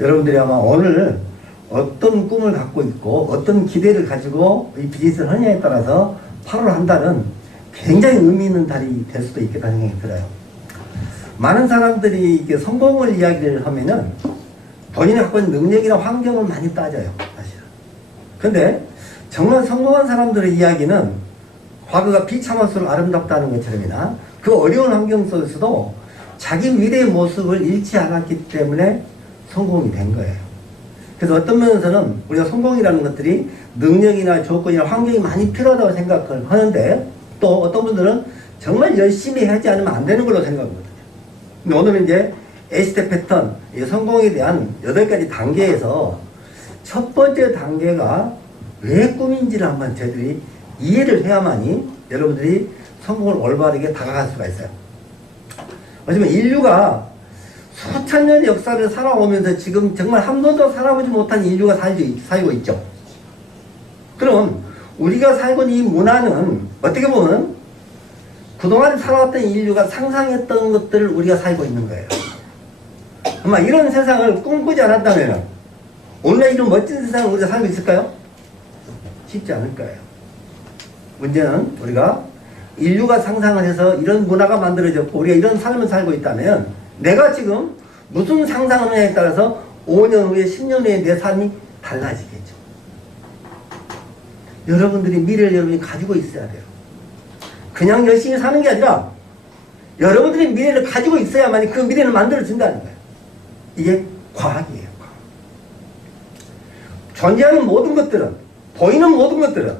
여러분들이 아마 오늘 어떤 꿈을 갖고 있고 어떤 기대를 가지고 이 비즈니스를 하느냐에 따라서 8월 한 달은 굉장히 의미 있는 달이 될 수도 있겠다는 생각이 들어요. 많은 사람들이 이렇게 성공을 이야기를 하면은 본인이 갖고 있는 능력이나 환경을 많이 따져요, 사실은. 근데 정말 성공한 사람들의 이야기는 과거가 비참할수록 아름답다는 것처럼이나 그 어려운 환경 속에서도 자기 미래의 모습을 잃지 않았기 때문에 성공이 된 거예요. 그래서 어떤 면에서는 우리가 성공이라는 것들이 능력이나 조건이나 환경이 많이 필요하다고 생각을 하는데, 또 어떤 분들은 정말 열심히 하지 않으면 안 되는 걸로 생각하거든요. 근데 오늘은 이제 A스텝 패턴, 이 성공에 대한 8가지 단계에서 첫 번째 단계가 왜 꿈인지를 한번 저희들이 이해를 해야만이 여러분들이 성공을 올바르게 다가갈 수가 있어요. 왜냐면 인류가 수천 년 역사를 살아오면서 지금 정말 한 번도 살아보지 못한 인류가 살고 있죠. 그럼 우리가 살고 있는 이 문화는 어떻게 보면 그동안 살아왔던 인류가 상상했던 것들을 우리가 살고 있는 거예요. 아마 이런 세상을 꿈꾸지 않았다면 오늘 이런 멋진 세상을 우리가 살고 있을까요? 쉽지 않을 거예요. 문제는 우리가 인류가 상상을 해서 이런 문화가 만들어졌고 우리가 이런 삶을 살고 있다면 내가 지금 무슨 상상을 하냐에 따라서 5년 후에 10년 후에 내 삶이 달라지겠죠. 여러분들이 미래를 여러분이 가지고 있어야 돼요. 그냥 열심히 사는 게 아니라 여러분들이 미래를 가지고 있어야만 그 미래를 만들어진다는 거예요. 이게 과학이에요. 과학. 존재하는 모든 것들은, 보이는 모든 것들은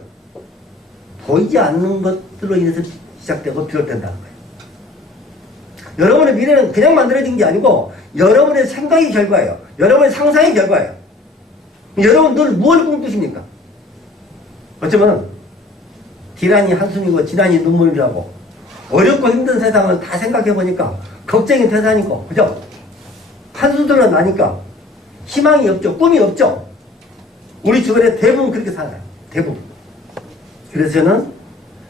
보이지 않는 것들로 인해서 시작되고 비롯된다는 거예요. 여러분의 미래는 그냥 만들어진 게 아니고 여러분의 생각의 결과예요. 여러분의 상상의 결과예요. 여러분 늘 무엇을 꿈꾸십니까? 어쩌면 기란이 한숨이고 지난이 눈물이라고 어렵고 힘든 세상을 다 생각해보니까 걱정이 태산이고, 그죠? 한숨들은 나니까 희망이 없죠. 꿈이 없죠. 우리 주변에 대부분 그렇게 살아요. 대부분. 그래서 저는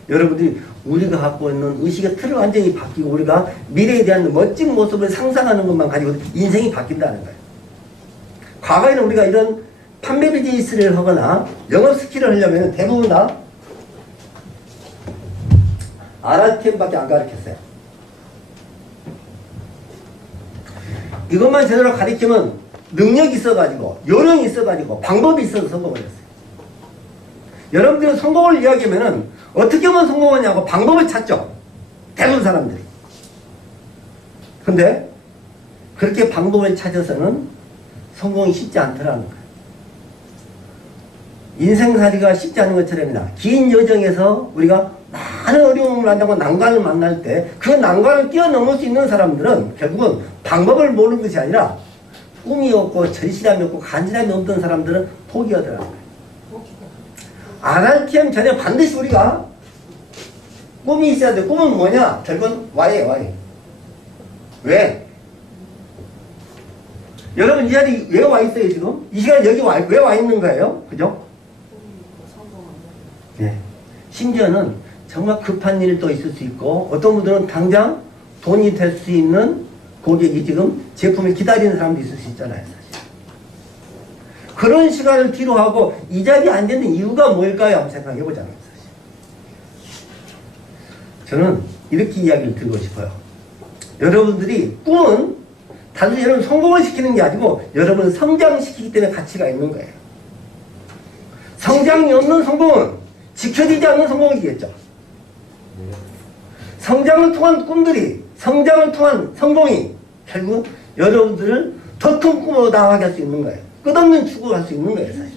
여러분들이 우리가 갖고 있는 의식의 틀을 완전히 바뀌고 우리가 미래에 대한 멋진 모습을 상상하는 것만 가지고 인생이 바뀐다는 거예요. 과거에는 우리가 이런 판매 비즈니스를 하거나 영업 스킬을 하려면 대부분 다 RRTM밖에 안 가르쳤어요. 이것만 제대로 가르치면 능력이 있어가지고 요령이 있어가지고 방법이 있어서 성공을 했어요. 여러분들은 성공을 이야기하면은 어떻게 하면 성공하냐고 방법을 찾죠. 대부분 사람들이. 근데 그렇게 방법을 찾아서는 성공이 쉽지 않더라는 거예요. 인생살이가 쉽지 않은 것처럼이나 긴 여정에서 우리가 많은 어려움을 만나고 난관을 만날 때 그 난관을 뛰어넘을 수 있는 사람들은 결국은 방법을 모르는 것이 아니라 꿈이 없고 절실함이 없고 간절함이 없던 사람들은 포기하더라는 거예요. RRTM 전에 반드시 우리가 꿈이 있어야 돼. 꿈은 뭐냐? 결국은 Y예요, Y. 왜? 여러분 이 자리 왜 와 있어요 지금? 이 시간 여기 왜 와 있는 거예요? 그죠? 네. 심지어는 정말 급한 일도 있을 수 있고 어떤 분들은 당장 돈이 될 수 있는 고객이 지금 제품을 기다리는 사람도 있을 수 있잖아요. 사실. 그런 시간을 뒤로 하고 이 자리에 앉는 이유가 뭘까요? 한번 생각해 보자고요. 저는 이렇게 이야기를 드리고 싶어요. 여러분들이 꿈은 단순히 여러분 성공을 시키는 게 아니고 여러분을 성장시키기 때문에 가치가 있는 거예요. 성장이 없는 성공은 지켜지지 않는 성공이겠죠. 성장을 통한 꿈들이, 성장을 통한 성공이 결국 여러분들을 더 큰 꿈으로 나아가게 할 수 있는 거예요. 끝없는 추구를 할 수 있는 거예요, 사실.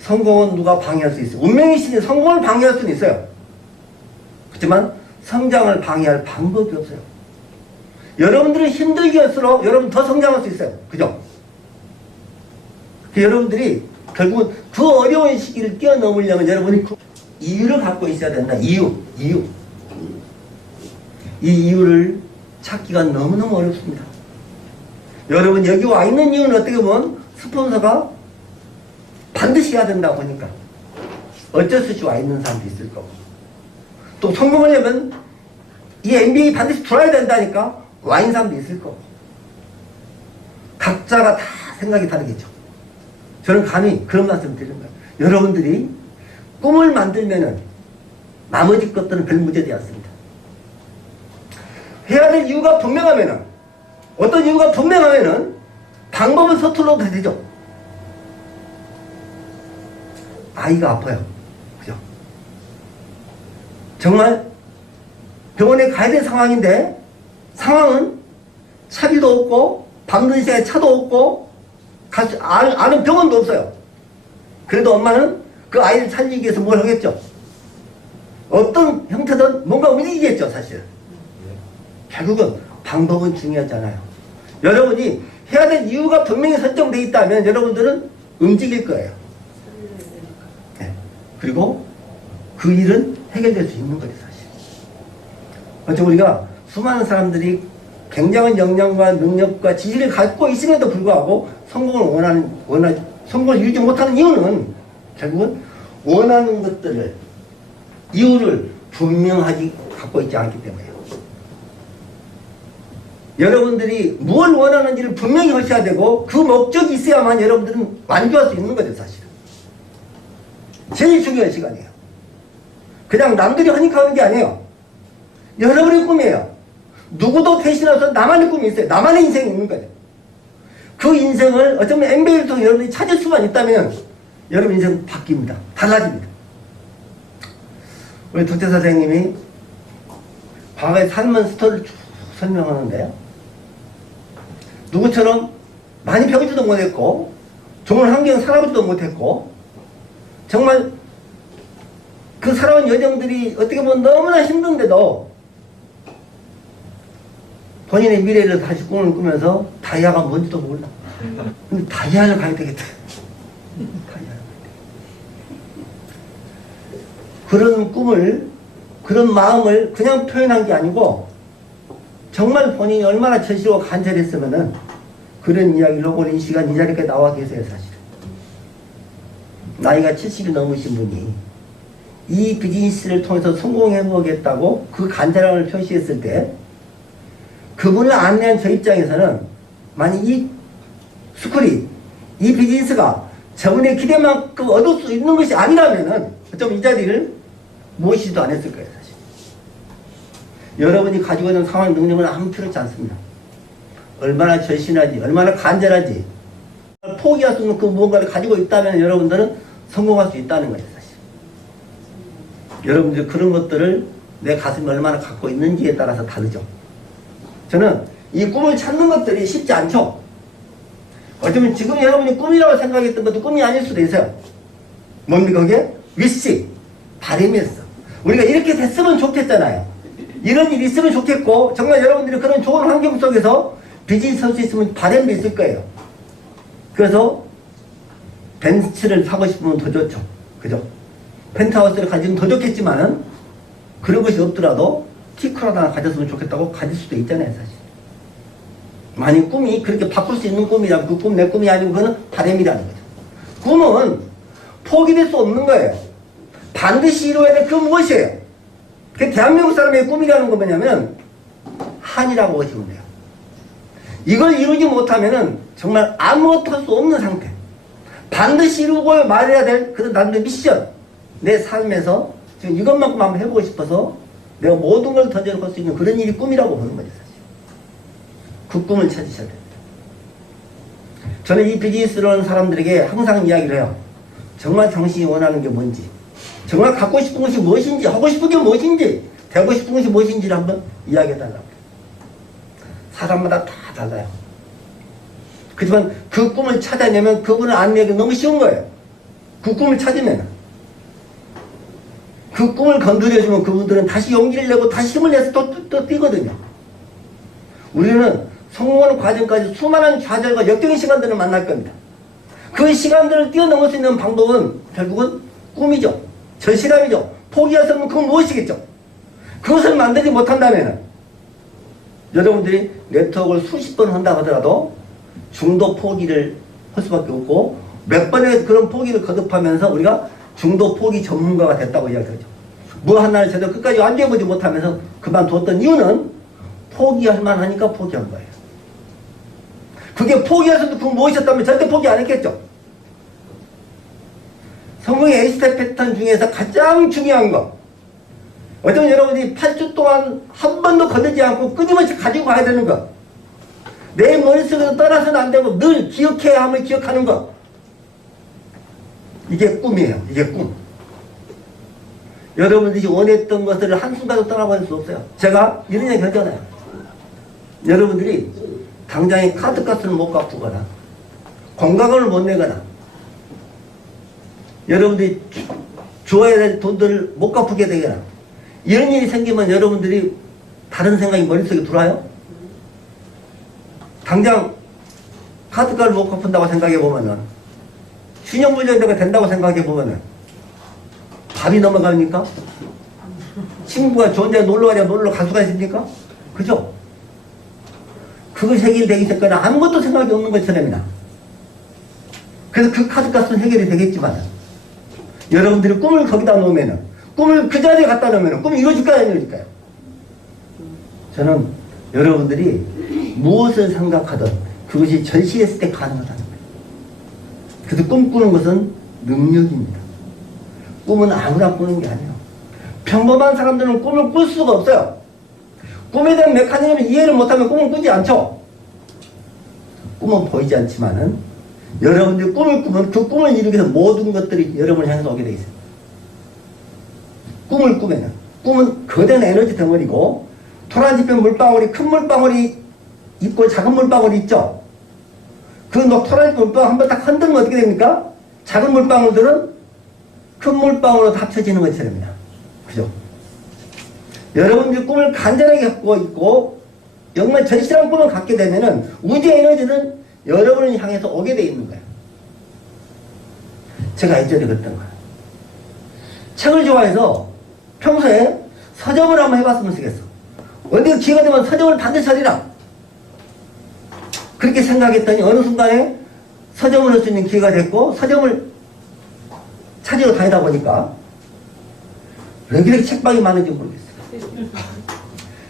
성공은 누가 방해할 수 있어요? 운명의 신이 성공을 방해할 수는 있어요. 그렇지만 성장을 방해할 방법이 없어요. 여러분들이 힘들게 할수록 여러분 더 성장할 수 있어요. 그죠? 여러분들이 결국은 그 어려운 시기를 뛰어넘으려면 여러분이 그 이유를 갖고 있어야 된다. 이유. 이 이유를 찾기가 너무너무 어렵습니다. 여러분 여기 와 있는 이유는 어떻게 보면 스폰서가 반드시 해야 된다고 하니까 어쩔 수 없이 와 있는 사람도 있을 거고, 또 성공하려면 이 MBA 반드시 들어야 된다니까 와 있는 사람도 있을 거고, 각자가 다 생각이 다르겠죠. 저는 감히 그런 말씀을 드리는 거예요. 여러분들이 꿈을 만들면은 나머지 것들은 별 문제되지 않습니다. 해야 될 이유가 분명하면은, 어떤 이유가 분명하면은 방법은 서툴러도 되죠. 아이가 아파요. 그죠? 정말 병원에 가야 될 상황인데, 상황은 차비도 없고 밤늦은 시간에 차도 없고 아는 병원도 없어요. 그래도 엄마는 그 아이를 살리기 위해서 뭘 하겠죠? 어떤 형태든 뭔가 움직이겠죠, 사실. 결국은 방법은 중요하지 않아요. 여러분이 해야 될 이유가 분명히 설정되어 있다면 여러분들은 움직일 거예요. 네. 그리고 그 일은 해결될 수 있는 거죠, 사실. 어쩌면 우리가 수많은 사람들이 굉장한 역량과 능력과 지식을 갖고 있음에도 불구하고 성공을 이루지 못하는 이유는 결국은 원하는 것들을, 이유를 분명하게 갖고 있지 않기 때문에요. 여러분들이 무엇을 원하는지를 분명히 하셔야 되고 그 목적이 있어야만 여러분들은 완주할 수 있는 거죠, 사실은. 제일 중요한 시간이에요. 그냥 남들이 하니까 하는 게 아니에요. 여러분의 꿈이에요. 누구도 대신해서 나만의 꿈이 있어요. 나만의 인생이 있는 거예요. 그 인생을 어쩌면 MBA를 통해 여러분이 찾을 수만 있다면 여러분 인생 바뀝니다. 달라집니다. 우리 도태 선생님이 과거의 삶은 스토리를 쭉 설명하는데요. 누구처럼 많이 배우지도 못했고 좋은 환경 살아보지도 못했고 정말 그 살아온 여정들이 어떻게 보면 너무나 힘든데도 본인의 미래를 다시 꿈을 꾸면서 다이아가 뭔지도 몰라. 근데 다이아를 가야 되겠다. 그런 꿈을, 그런 마음을 그냥 표현한 게 아니고 정말 본인이 얼마나 절실하고 간절했으면은 그런 이야기를 하고 이 시간 이 자리에 나와 계세요, 사실은. 나이가 70이 넘으신 분이 이 비즈니스를 통해서 성공해 보겠다고 그 간절함을 표시했을 때 그분을 안내한 저 입장에서는 만약 이 스쿨이, 이 비즈니스가 저분의 기대만큼 얻을 수 있는 것이 아니라면은 좀 이 자리를 모시지도 않았을 거예요, 사실. 여러분이 가지고 있는 상황 능력은 아무 필요치 않습니다. 얼마나 절신하지, 얼마나 간절하지, 포기할 수 없는 그 무언가를 가지고 있다면 여러분들은 성공할 수 있다는 거예요, 사실. 여러분들이 그런 것들을 내 가슴에 얼마나 갖고 있는지에 따라서 다르죠. 저는 이 꿈을 찾는 것들이 쉽지 않죠. 어쩌면 지금 여러분이 꿈이라고 생각했던 것도 꿈이 아닐 수도 있어요. 뭡니까 그게? 위시, 바람이었어. 우리가 이렇게 됐으면 좋겠잖아요. 이런 일이 있으면 좋겠고 정말 여러분들이 그런 좋은 환경 속에서 비즈니스 할 수 있으면 바람도 있을 거예요. 그래서 벤츠를 사고 싶으면 더 좋죠. 그죠? 펜트하우스를 가지면 더 좋겠지만은 그런 것이 없더라도 티크라도 하나 가졌으면 좋겠다고 가질 수도 있잖아요, 사실. 만약 꿈이 그렇게 바꿀 수 있는 꿈이라면 그 꿈 내 꿈이 아니고 그거는 바람이라는 거죠. 꿈은 포기될 수 없는 거예요. 반드시 이루어야 될 그 무엇이에요? 그 대한민국 사람의 꿈이라는 건 뭐냐면 한이라고 보시면 돼요. 이걸 이루지 못하면은 정말 아무것도 할 수 없는 상태. 반드시 이루고 말해야 될 그런 나름의 미션. 내 삶에서 지금 이것만큼 한번 해보고 싶어서 내가 모든 걸 던져놓을 수 있는 그런 일이 꿈이라고 보는 거죠, 사실. 그 꿈을 찾으셔야 됩니다. 저는 이 비즈니스를 하는 사람들에게 항상 이야기를 해요. 정말 당신이 원하는 게 뭔지, 정말 갖고 싶은 것이 무엇인지, 하고 싶은 게 무엇인지, 되고 싶은 것이 무엇인지를 한번 이야기해달라고. 사람마다 다 달라요. 그렇지만 그 꿈을 찾아내면 그분을 안내하기 너무 쉬운 거예요. 그 꿈을 찾으면. 그 꿈을 건드려주면 그분들은 다시 용기를 내고 다시 힘을 내서 또 뛰거든요. 우리는 성공하는 과정까지 수많은 좌절과 역경의 시간들을 만날 겁니다. 그 시간들을 뛰어넘을 수 있는 방법은 결국은 꿈이죠. 절실함이죠. 포기할 수 없는 그건 무엇이겠죠. 그것을 만들지 못한다면 여러분들이 네트워크를 수십 번 한다 하더라도 중도 포기를 할 수밖에 없고 몇 번의 그런 포기를 거듭하면서 우리가 중도 포기 전문가가 됐다고 이야기하죠. 뭐 하나를 제대로 끝까지 완주해보지 못하면서 그만뒀던 이유는 포기할 만하니까 포기한 거예요. 그게 포기해서도 그 무엇이었다면 절대 포기 안 했겠죠. 성공의 A스텝 패턴 중에서 가장 중요한 거, 어쩌면 여러분들이 8주 동안 한 번도 건들지 않고 끊임없이 가지고 가야 되는 거, 내 머릿속에서 떠나서는 안 되고 늘 기억해야 함을 기억하는 거, 이게 꿈이에요. 이게 꿈. 여러분들이 원했던 것을 한순간도 떠나버릴 수 없어요. 제가 이런 얘기 하잖아요. 여러분들이 당장에 카드값을 못 갚거나 건강을 못 내거나 여러분들이 줘야 될 돈들을 못 갚게 되거나 이런 일이 생기면 여러분들이 다른 생각이 머릿속에 들어와요? 당장 카드값을 못 갚는다고 생각해 보면은 신용불량자가 된다고 생각해 보면은 밥이 넘어갑니까? 친구가 좋은 데 놀러 가냐 놀러 갈 수가 있습니까? 그죠? 그것이 해결되기 전까지 아무것도 생각이 없는 것처럼이나. 그래서 그 카드값은 해결이 되겠지만 여러분들이 꿈을 거기다 놓으면은 꿈을 그 자리에 갖다 놓으면은 꿈이 이루어질까요? 안 이루어질까요? 저는 여러분들이 무엇을 생각하든 그것이 절실했을 때 가능하다는 거예요. 그래서 꿈꾸는 것은 능력입니다. 꿈은 아무나 꾸는 게 아니에요. 평범한 사람들은 꿈을 꿀 수가 없어요. 꿈에 대한 메커니즘을 이해를 못하면 꿈을 꾸지 않죠. 꿈은 보이지 않지만은 여러분들이 꿈을 꾸면 그 꿈을 이루기 위해서 모든 것들이 여러분을 향해서 오게 되어 있어요. 꿈을 꾸면은 꿈은 거대한 에너지 덩어리고 토란지표 물방울이 큰 물방울이 있고 작은 물방울이 있죠. 그 토란지 물방울 한번 딱 흔들면 어떻게 됩니까? 작은 물방울들은 큰 물방울로 합쳐지는 것처럼이다. 그죠? 여러분들이 꿈을 간절하게 갖고 있고 정말 절실한 꿈을 갖게 되면은 우주의 에너지는 여러분을 향해서 오게 돼 있는 거예요. 제가 예전에 그랬던 거예요. 책을 좋아해서 평소에 서점을 한번 해봤으면 쓰겠어. 어디 기회가 되면 서점을 반드시 하리라. 그렇게 생각했더니 어느 순간에 서점을 할 수 있는 기회가 됐고 서점을 찾으러 다니다 보니까 왜 그렇게 책방이 많은지 모르겠어요.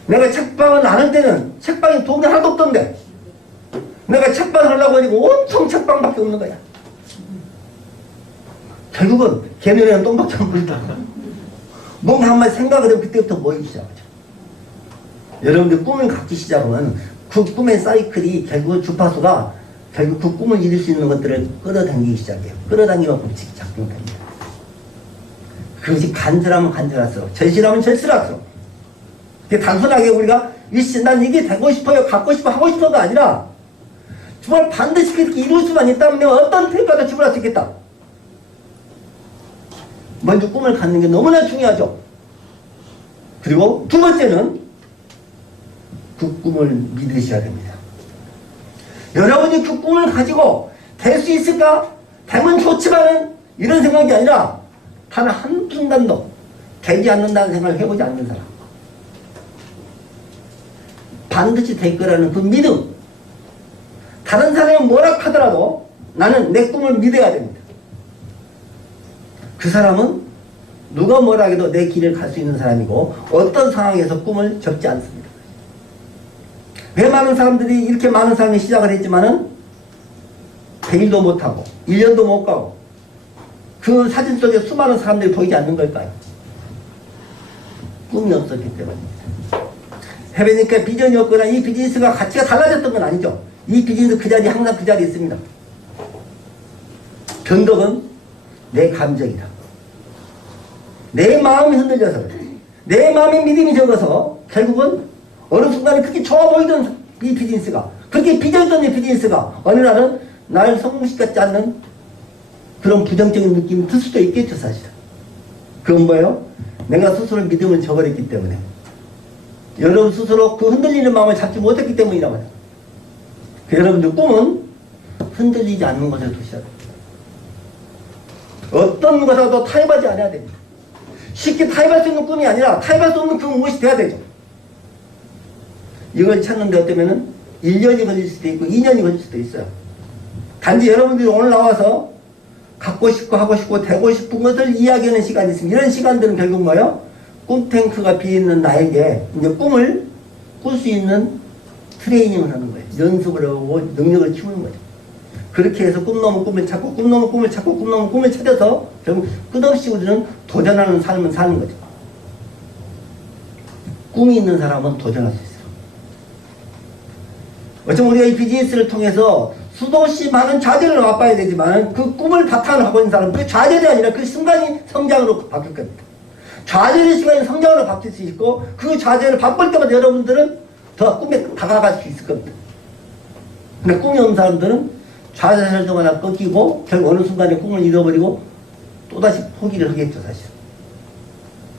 내가 책방을 안 할 때는 책방에 돈이 하나도 없던데 내가 책방을 하려고 하니까 온통 책방밖에 없는 거야. 결국은 개면에는 똥밖에 안 보인다. 뭔가 한번 생각을 하면 그때부터 모이기 시작하죠. 여러분들 꿈을 갖기 시작하면 그 꿈의 사이클이 결국 주파수가 결국 그 꿈을 이룰 수 있는 것들을 끌어당기기 시작해요. 끌어당기면 법칙이 작동됩니다. 그것이 간절하면 간절할수록 절실하면 절실할수록 단순하게 우리가 일시 난 이게 되고 싶어요 갖고 싶어 하고 싶어가 아니라 정말 반드시 그렇게 이룰 수만 있다면 내가 어떤 태까지 지불할 수 있겠다. 먼저 꿈을 갖는 게 너무나 중요하죠. 그리고 두 번째는 그 꿈을 믿으셔야 됩니다. 여러분이 그 꿈을 가지고 될 수 있을까? 되면 좋지만은 이런 생각이 아니라 단 한순간도 되지 않는다는 생각을 해보지 않는 사람. 반드시 될 거라는 그 믿음. 다른 사람이 뭐라 하더라도 나는 내 꿈을 믿어야 됩니다. 그 사람은 누가 뭐라 해도 내 길을 갈 수 있는 사람이고 어떤 상황에서 꿈을 접지 않습니다. 왜 많은 사람들이 이렇게 많은 사람이 시작을 했지만은 100일도 못하고 1년도 못 가고 그 사진 속에 수많은 사람들이 보이지 않는 걸까요? 꿈이 없었기 때문입니다. 해외니까 비전이 없거나 이 비즈니스가 가치가 달라졌던 건 아니죠. 이 비즈니스 그 자리에 항상 그 자리에 있습니다. 변덕은 내 감정이다. 내 마음이 흔들려서 그래. 내 마음의 믿음이 적어서 결국은 어느 순간에 그렇게 좋아 보이던 이 비즈니스가 그렇게 빚어있던 이 비즈니스가 어느 날은 날 성공시켰지 않는 그런 부정적인 느낌이 들 수도 있겠죠. 사실은 그건 뭐예요? 내가 스스로 믿음을 저버렸기 때문에 여러분 스스로 그 흔들리는 마음을 잡지 못했기 때문이라고 해요. 여러분들 꿈은 흔들리지 않는 것을 두셔야 됩니다. 어떤 것하고도 타협하지 않아야 됩니다. 쉽게 타협할 수 있는 꿈이 아니라 타협할 수 없는 그 무엇이 돼야 되죠. 이걸 찾는데 어쩌면은 1년이 걸릴 수도 있고 2년이 걸릴 수도 있어요. 단지 여러분들이 오늘 나와서 갖고 싶고 하고 싶고 되고 싶은 것을 이야기하는 시간이 있습니다. 이런 시간들은 결국 뭐예요? 꿈탱크가 비있는 나에게 이제 꿈을 꿀 수 있는 트레이닝을 하는 거예요. 연습을 하고 능력을 키우는 거죠. 그렇게 해서 꿈 넘은 꿈을 찾고 꿈 넘은 꿈을 찾고 꿈 넘은 꿈을 찾아서 결국 끝없이 우리는 도전하는 삶을 사는 거죠. 꿈이 있는 사람은 도전할 수 있어요. 어쩌면 우리가 이 비즈니스를 통해서 수도 없이 많은 좌절을 맛봐야 되지만 그 꿈을 바탕으로 하고 있는 사람은 그 좌절이 아니라 그 순간이 성장으로 바뀔 겁니다. 좌절의 시간이 성장으로 바뀔 수 있고 그 좌절을 바꿀 때마다 여러분들은 더 꿈에 다가갈 수 있을 겁니다. 근데 꿈이 없는 사람들은 좌절 동안 꺾이고 결국 어느 순간에 꿈을 잃어버리고 또다시 포기를 하겠죠, 사실.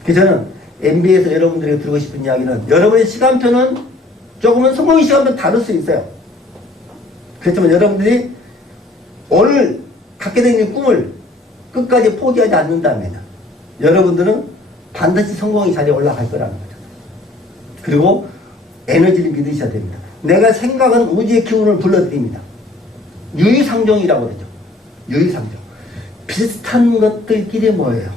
그래서 저는 MBA에서 여러분들에게 드리고 싶은 이야기는 여러분의 시간표는 조금은 성공의 시간표는 다를 수 있어요. 그렇지만 여러분들이 오늘 갖게 된 이 꿈을 끝까지 포기하지 않는다면 여러분들은 반드시 성공의 자리에 올라갈 거라는 거죠. 그리고 에너지를 믿으셔야 됩니다. 내가 생각은 우주의 기운을 불러들입니다. 유유상종이라고 그러죠. 유유상종. 비슷한 것들끼리 뭐예요?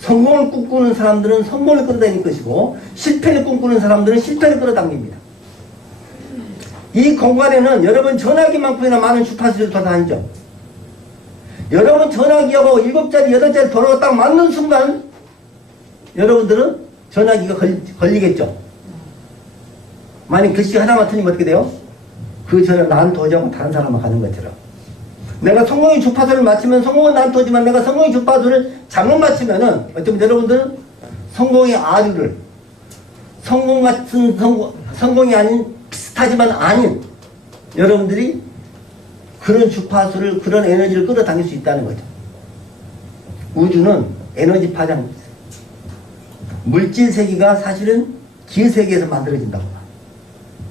성공을 꿈꾸는 사람들은 성공을 끌어다닐 것이고 실패를 꿈꾸는 사람들은 실패를 끌어당깁니다. 이 공간에는 여러분 전화기만큼이나 많은 주파수를 돌아다니죠. 여러분 전화기하고 7자리, 8자리 번호가 딱 맞는 순간 여러분들은 전화기가 걸리겠죠. 만약 글씨 하나만 틀리면 어떻게 돼요? 그 전에 나한테 오자고 다른 사람만 가는 것처럼. 내가 성공의 주파수를 맞추면 성공은 나한테 오지만 내가 성공의 주파수를 잘못 맞추면은 어쩌면 여러분들은 성공의 아류를 성공 같은 성공이 아닌 비슷하지만 아닌 여러분들이 그런 주파수를 그런 에너지를 끌어당길 수 있다는 거죠. 우주는 에너지 파장입니다. 물질 세계가 사실은 길 세계에서 만들어진다고 봐요.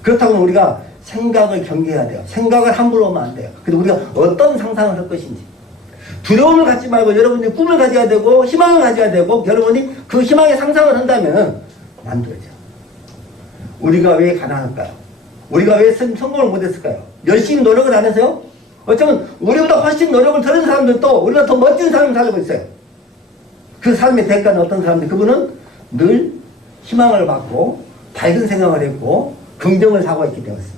그렇다고 우리가 생각을 경계해야 돼요. 생각을 함부로 하면 안 돼요. 그래서 우리가 어떤 상상을 할 것인지. 두려움을 갖지 말고 여러분이 꿈을 가져야 되고 희망을 가져야 되고 여러분이 그 희망의 상상을 한다면 만들어져요. 우리가 왜 가난할까요? 우리가 왜 성공을 못했을까요? 열심히 노력을 안 해서요? 어쩌면 우리보다 훨씬 노력을 덜 한 사람들도 우리가 더 멋진 삶을 살고 있어요. 그 삶의 대가는 어떤 사람들? 그분은 늘 희망을 받고 밝은 생각을 했고 긍정을 사고했기 때문입니다.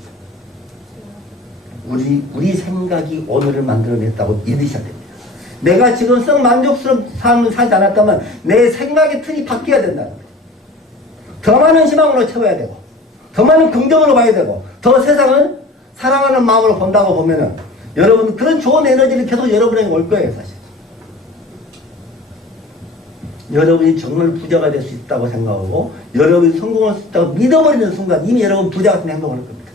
우리 생각이 오늘을 만들어냈다고 믿으셔야 됩니다. 내가 지금 썩 만족스러운 삶을 살지 않았다면 내 생각의 틀이 바뀌어야 된다는 거예요. 더 많은 희망으로 채워야 되고 더 많은 긍정으로 봐야 되고 더 세상을 사랑하는 마음으로 본다고 보면은 여러분 그런 좋은 에너지를 계속 여러분에게 올 거예요. 사실 여러분이 정말 부자가 될 수 있다고 생각하고 여러분이 성공할 수 있다고 믿어버리는 순간 이미 여러분 부자 같은 행동을 할 겁니다.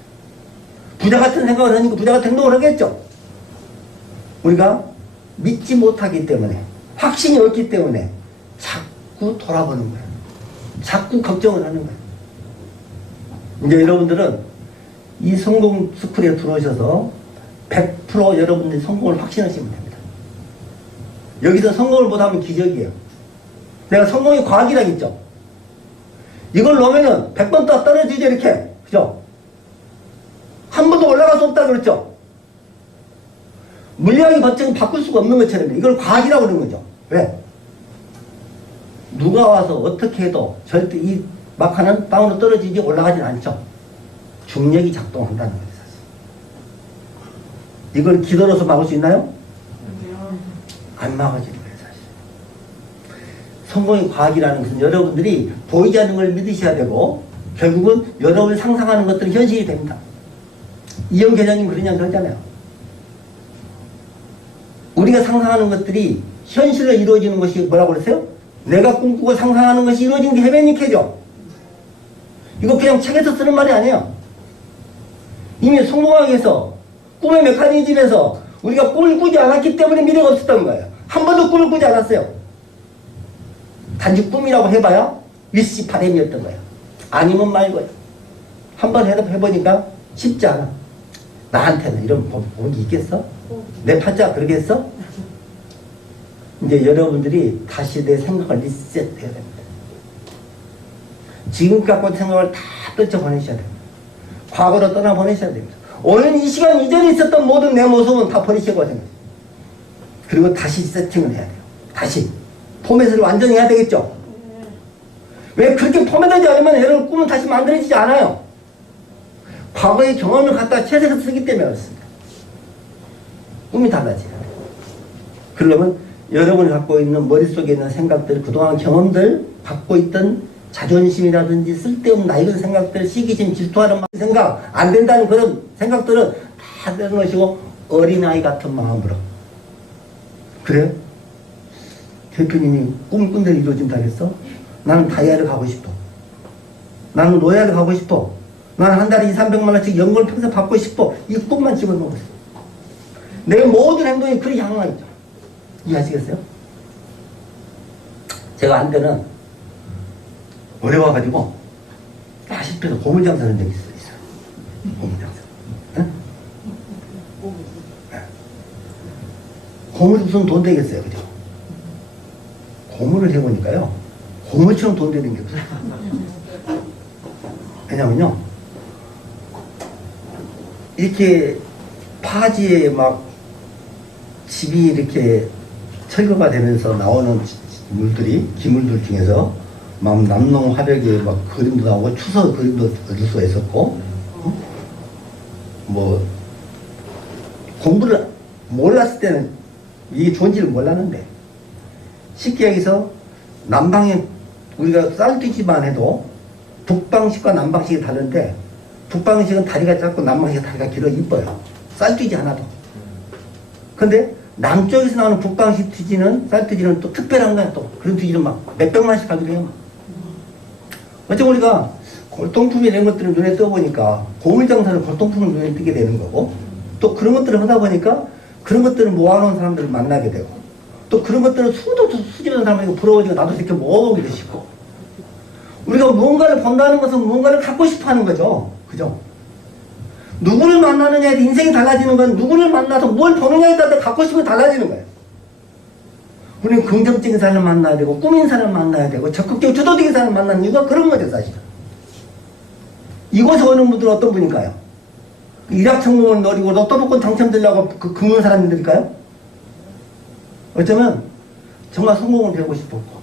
부자 같은 생각을 하니까 부자 같은 행동을 하겠죠. 우리가 믿지 못하기 때문에 확신이 없기 때문에 자꾸 돌아보는 거예요. 자꾸 걱정을 하는 거예요. 이제 여러분들은 이 성공 스쿨에 들어오셔서 100% 여러분들이 성공을 확신하시면 됩니다. 여기서 성공을 못하면 기적이에요. 내가 성공의 과학이라고 했죠. 이걸 놓으면은 100번 더 떨어지죠, 이렇게. 그죠? 한 번도 올라갈 수 없다고 그랬죠. 물리학의 법칙은 바꿀 수가 없는 것처럼 이걸 과학이라고 그러는 거죠. 왜? 누가 와서 어떻게 해도 절대 이 막하는 땅으로 떨어지지 올라가진 않죠. 중력이 작동한다는 거예요, 사실. 이걸 기도로서 막을 수 있나요? 안 막아지는 거예요, 사실. 성공의 과학이라는 것은 여러분들이 보이지 않는 걸 믿으셔야 되고 결국은 여러분이 상상하는 것들은 현실이 됩니다. 이영 계장님 그런 이야기 하잖아요. 우리가 상상하는 것들이 현실로 이루어지는 것이 뭐라고 그랬어요? 내가 꿈꾸고 상상하는 것이 이루어지는 게 해변이케죠. 이거 그냥 책에서 쓰는 말이 아니에요. 이미 성공하기 위해서 꿈의 메커니즘에서 우리가 꿈을 꾸지 않았기 때문에 미래가 없었던 거예요. 한 번도 꿈을 꾸지 않았어요. 단지 꿈이라고 해봐야 일시바람이었던 거예요. 아니면 말고요. 한번 해보니까 쉽지 않아. 나한테는 이런 복이 있겠어? 내 팔자가 그러겠어? 이제 여러분들이 다시 내 생각을 리셋해야 됩니다. 지금 갖고 있는 생각을 다 떨쳐보내셔야 됩니다. 과거로 떠나보내셔야 됩니다. 오늘 이 시간 이전에 있었던 모든 내 모습은 다 버리시고 생각해요. 그리고 다시 세팅을 해야 돼요. 다시. 포맷을 완전히 해야 되겠죠? 왜 그렇게 포맷하지 않으면 여러분 꿈은 다시 만들어지지 않아요. 과거의 경험을 갖다 채색해서 쓰기 때문에 그렇습니다. 꿈이 달라져야 돼요. 그러려면 여러분이 갖고 있는 머릿속에 있는 생각들, 그동안 경험들, 갖고 있던 자존심이라든지 쓸데없는 낡은 생각들, 시기심, 질투하는 생각, 안 된다는 그런 생각들은 다 내놓으시고 어린아이 같은 마음으로. 그래요? 대표님이 꿈 꾼 대로 이루어진다 그랬어? 나는 다이아를 가고 싶어. 나는 로얄을 가고 싶어. 나는 한 달에 200~300만 원씩 연금을 평생 받고 싶어. 이 꿈만 집어넣었어. 내 모든 행동이 그리 향하가 있죠. 이해하시겠어요? 제가 한때는 어려워가지고 실패해서 고물장사 한 적이 있어요. 고물장사. 네? 고물 무슨 돈 되겠어요, 그죠? 고물을 해보니까요, 고물처럼 돈 되는 게 없어요. 왜냐면요, 이렇게 파지에 막 집이 이렇게 철거가 되면서 나오는 물들이, 기물들 중에서 막 남농 화백에 막 그림도 나오고 추서 그림도 얻을 수가 있었고, 뭐 공부를 몰랐을 때는 이게 좋은지를 몰랐는데, 쉽게 얘기해서 남방에 우리가 쌀뜨기만 해도 북방식과 남방식이 다른데, 북방식은 다리가 짧고 남방식은 다리가 길어 이뻐요. 쌀뜨기 하나도. 근데 남쪽에서 나오는 북방식 튀지는, 쌀뜨기는 또 특별한 거야. 또 그런 튀기는 막 몇백만씩 가기도 해요. 어쩌면 우리가 골동품이 이런 것들을 눈에 떠보니까 고물장사는 골동품을 눈에 띄게 되는 거고, 또 그런 것들을 하다 보니까 그런 것들을 모아놓은 사람들을 만나게 되고, 또 그런 것들을 수집하는 사람에게 부러워지고 나도 이렇게 모아보기도 싶고, 우리가 무언가를 본다는 것은 무언가를 갖고 싶어 하는 거죠. 그죠? 누구를 만나느냐에 인생이 달라지는 건 누구를 만나서 뭘 보느냐에 따라 갖고 싶은 게 달라지는 거예요. 우리는 긍정적인 사람을 만나야 되고, 꾸민 사람을 만나야 되고, 적극적으로 주도적인 사람을 만나는 이유가 그런 거죠, 사실은. 이곳에 오는 분들은 어떤 분일까요? 일확천금을 노리고 로또 복권 당첨되려고 긁는 사람들일까요? 어쩌면 정말 성공을 배우고 싶었고,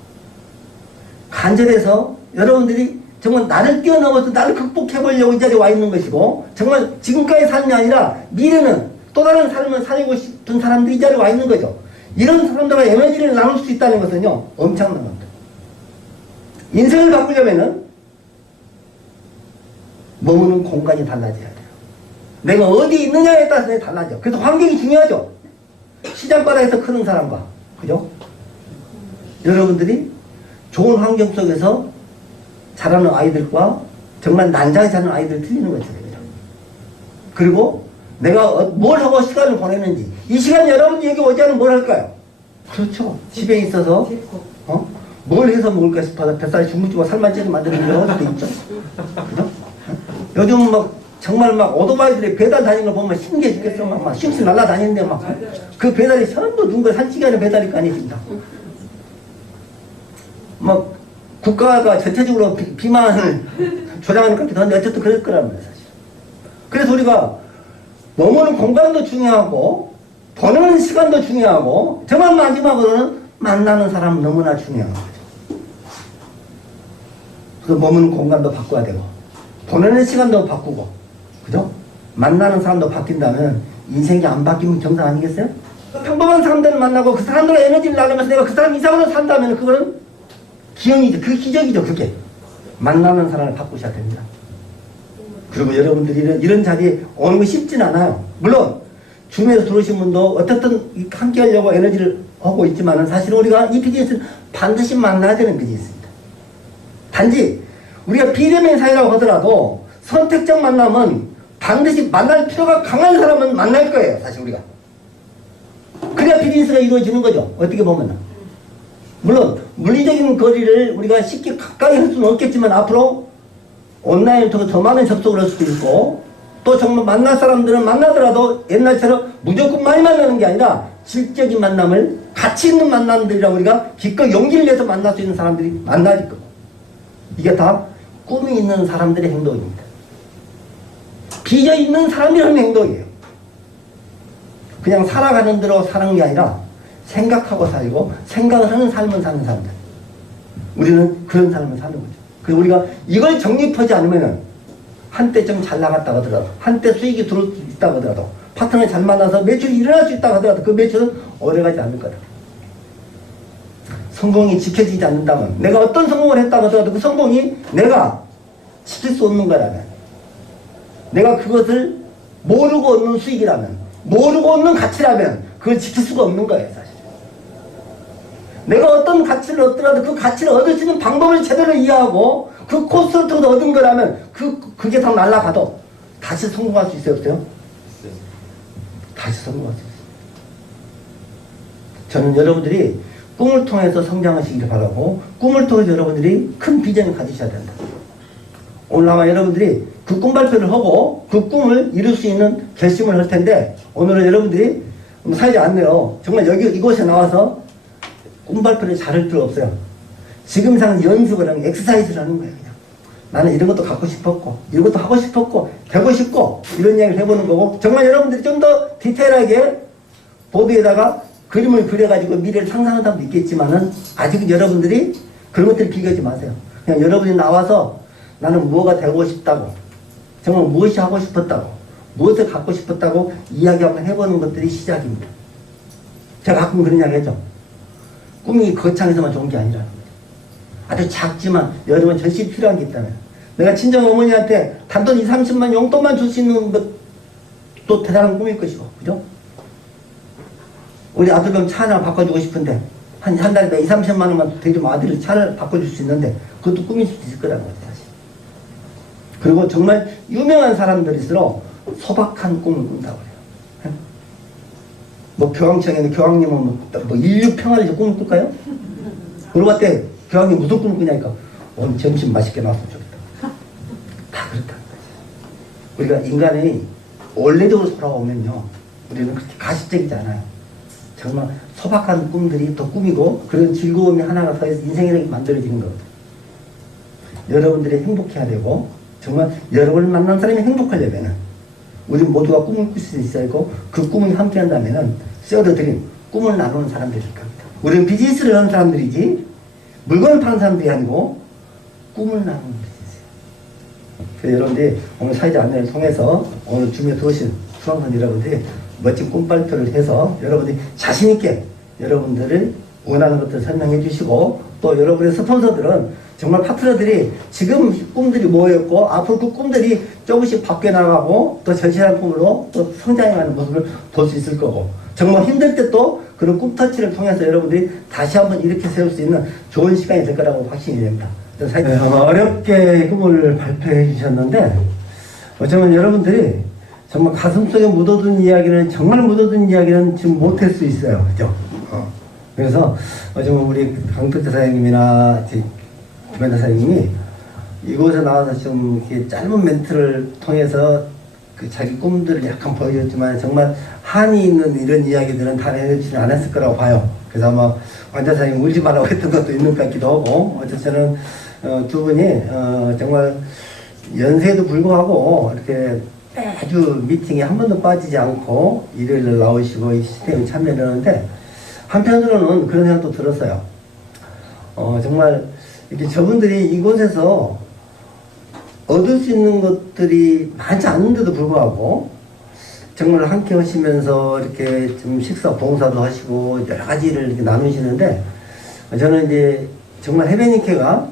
간절해서 여러분들이 정말 나를 뛰어넘어서 나를 극복해보려고 이 자리에 와 있는 것이고, 정말 지금까지 삶이 아니라 미래는 또 다른 삶을 살고 싶은 사람들이 이 자리에 와 있는 거죠. 이런 사람들과 에너지를 나눌 수 있다는 것은요, 엄청난 겁니다. 인생을 바꾸려면은 머무는 공간이 달라져야 돼요. 내가 어디에 있느냐에 따라서 달라져. 그래서 환경이 중요하죠. 시장바닥에서 크는 사람과, 그죠? 여러분들이 좋은 환경 속에서 자라는 아이들과 정말 난장에 자라는 아이들 틀리는 거죠. 그리고 내가 뭘 하고 시간을 보내는지, 이 시간 여러분이 여기 오지 않으면 뭘 할까요? 그렇죠. 집에 있어서 뭘 해서 먹을까 싶어서 뱃살이 중국집과 살만 찌게 만드는 게 어디도 있죠. 그죠? 요즘 막 정말 막 오토바이들이 배달 다니는 걸 보면 신기해 죽겠어. 막 쉼씩 날아다니는데 막 그 배달이 전부 누군가 산찌게 하는 배달이 아니십니다. 막 국가가 전체적으로 비만을 조장하는 것 같기도 한데 어쨌든 그럴 거랍니다, 사실. 그래서 우리가 머무는 공간도 중요하고, 보내는 시간도 중요하고, 정말 마지막으로는 만나는 사람 너무나 중요한 거죠. 그래서 머무는 공간도 바꿔야 되고, 보내는 시간도 바꾸고, 그죠? 만나는 사람도 바뀐다면 인생이 안 바뀌면 정상 아니겠어요? 평범한 사람들을 만나고 그 사람들과 에너지를 나누면서 내가 그 사람 이상으로 산다면 그거는 기형이죠. 그 기적이죠, 그게. 만나는 사람을 바꾸셔야 됩니다. 그리고 여러분들이 이런 자리에 오는 거 쉽진 않아요. 물론 주변에서 들어오신 분도 어떻든 함께 하려고 에너지를 하고 있지만 사실은 우리가 이 비즈니스는 반드시 만나야 되는 비즈니스입니다. 단지 우리가 비대면 사회라고 하더라도 선택적 만남은 반드시 만날 필요가 강한 사람은 만날 거예요, 사실 우리가. 그래야 비즈니스가 이루어지는 거죠, 어떻게 보면. 물론 물리적인 거리를 우리가 쉽게 가까이 할 수는 없겠지만 앞으로 온라인을 통해 더 많은 접속을 할 수도 있고, 또 정말 만날 사람들은 만나더라도 옛날처럼 무조건 많이 만나는 게 아니라 질적인 만남을, 가치 있는 만남들이라 우리가 기껏 용기를 내서 만날 수 있는 사람들이 만나질 거고, 이게 다 꿈이 있는 사람들의 행동입니다. 빚어 있는 사람들이 하는 행동이에요. 그냥 살아가는 대로 사는 게 아니라 생각하고 살고 생각을 하는 삶을 사는 사람들. 우리는 그런 삶을 사는 거죠. 그래서 우리가 이걸 정립하지 않으면은 한때 좀 잘 나갔다 하더라도, 한때 수익이 들어올 수 있다고 하더라도, 파트너를 잘 만나서 매출이 일어날 수 있다고 하더라도 그 매출은 오래가지 않을 거다. 성공이 지켜지지 않는다면, 내가 어떤 성공을 했다고 하더라도 그 성공이 내가 지킬 수 없는 거라면, 내가 그것을 모르고 얻는 수익이라면, 모르고 얻는 가치라면 그걸 지킬 수가 없는 거예요, 사실. 내가 어떤 가치를 얻더라도 그 가치를 얻을 수 있는 방법을 제대로 이해하고 그 코스를 통해서 얻은 거라면 그게 다 날아가도 다시 성공할 수 있어요, 없어요? 다시 성공할 수 있어요. 저는 여러분들이 꿈을 통해서 성장하시길 바라고, 꿈을 통해서 여러분들이 큰 비전을 가지셔야 된다. 오늘 아마 여러분들이 그 꿈 발표를 하고 그 꿈을 이룰 수 있는 결심을 할 텐데, 오늘은 여러분들이 사이즈 않네요. 정말 이곳에 나와서 꿈 발표를 잘할 필요 없어요. 지금 상은 연습을 하는, 엑서사이즈를 하는 거예요. 그냥 나는 이런 것도 갖고 싶었고, 이런 것도 하고 싶었고, 되고 싶고, 이런 이야기를 해보는 거고, 정말 여러분들이 좀 더 디테일하게 보드에다가 그림을 그려가지고 미래를 상상하는 사람도 있겠지만은, 아직은 여러분들이 그런 것들을 비교하지 마세요. 그냥 여러분이 나와서 나는 뭐가 되고 싶다고, 정말 무엇이 하고 싶었다고, 무엇을 갖고 싶었다고 이야기 한번 해보는 것들이 시작입니다. 제가 가끔 그런 이야기 하죠. 꿈이 거창해서만 좋은 게 아니라는 거죠. 아주 작지만 여러분 절실히 필요한 게 있다면, 내가 친정 어머니한테 단돈 20-30만 용돈만 줄 수 있는 것도 대단한 꿈일 것이고, 그죠? 우리 아들 차 하나 바꿔주고 싶은데 한 달에 20-30만 원만 대주면 아들이 차를 바꿔줄 수 있는데 그것도 꿈일 수도 있을 거라는 거죠, 사실. 그리고 정말 유명한 사람들일수록 소박한 꿈을 꾼다고 해요. 뭐 교황청에는 교황님은 뭐 인류 평화를 꿈을 꿀까요? 물어봤대. 교황님 무슨 꿈을 꾸냐니까 오늘 점심 맛있게 나왔으면 좋겠다. 다 그렇다는 거지. 우리가 인간이 원래적으로 돌아오면요, 우리는 그렇게 가식적이지 않아요. 정말 소박한 꿈들이 또 꿈이고, 그런 즐거움이 하나가 더해서 인생이라는 게 만들어지는 거거든요. 여러분들이 행복해야 되고, 정말 여러분을 만난 사람이 행복하려면은 우리 모두가 꿈을 꿀 수 있어야 하고, 그 꿈을 함께 한다면은 셔더드림, 꿈을 나누는 사람들일 겁니다. 우리는 비즈니스를 하는 사람들이지 물건을 파는 사람들이 아니고 꿈을 나누는 비즈니스예요. 그래서 여러분들이 오늘 사회자 안내를 통해서 오늘 준비해 두신 수강생 여러분들이 멋진 꿈 발표를 해서 여러분들이 자신있게 여러분들을 원하는 것들을 설명해 주시고, 또 여러분의 스폰서들은 정말 파트너들이 지금 꿈들이 뭐였고 앞으로 그 꿈들이 조금씩 바뀌어 나가고 또 절실한 꿈으로 또 성장해가는 모습을 볼 수 있을 거고, 정말 힘들 때 또 그런 꿈터치를 통해서 여러분들이 다시 한번 이렇게 세울 수 있는 좋은 시간이 될 거라고 확신이 됩니다. 네, 어렵게 꿈을 발표해 주셨는데, 어쩌면 여러분들이 정말 가슴속에 묻어둔 이야기는, 정말 묻어둔 이야기는 지금 못할 수 있어요. 그죠? 그래서 어쩌면 우리 강덕재 사장님이나 김현자 사장님이 이곳에 나와서 좀 이렇게 짧은 멘트를 통해서 그 자기 꿈들을 약간 보여줬지만, 정말 한이 있는 이런 이야기들은 다 내놓지는 않았을 거라고 봐요. 그래서 아마 완자 사장님 울지 말라고 했던 것도 있는 것 같기도 하고, 어쨌든 두 분이 정말 연세에도 불구하고 이렇게 아주 미팅에 한 번도 빠지지 않고 일요일날 나오시고 이 시스템에 참여를 하는데, 한편으로는 그런 생각도 들었어요. 정말 이렇게 저분들이 이곳에서 얻을 수 있는 것들이 많지 않은데도 불구하고 정말 함께 하시면서 이렇게 좀 식사 봉사도 하시고 여러 가지를 이렇게 나누시는데, 저는 이제 정말 해변이케가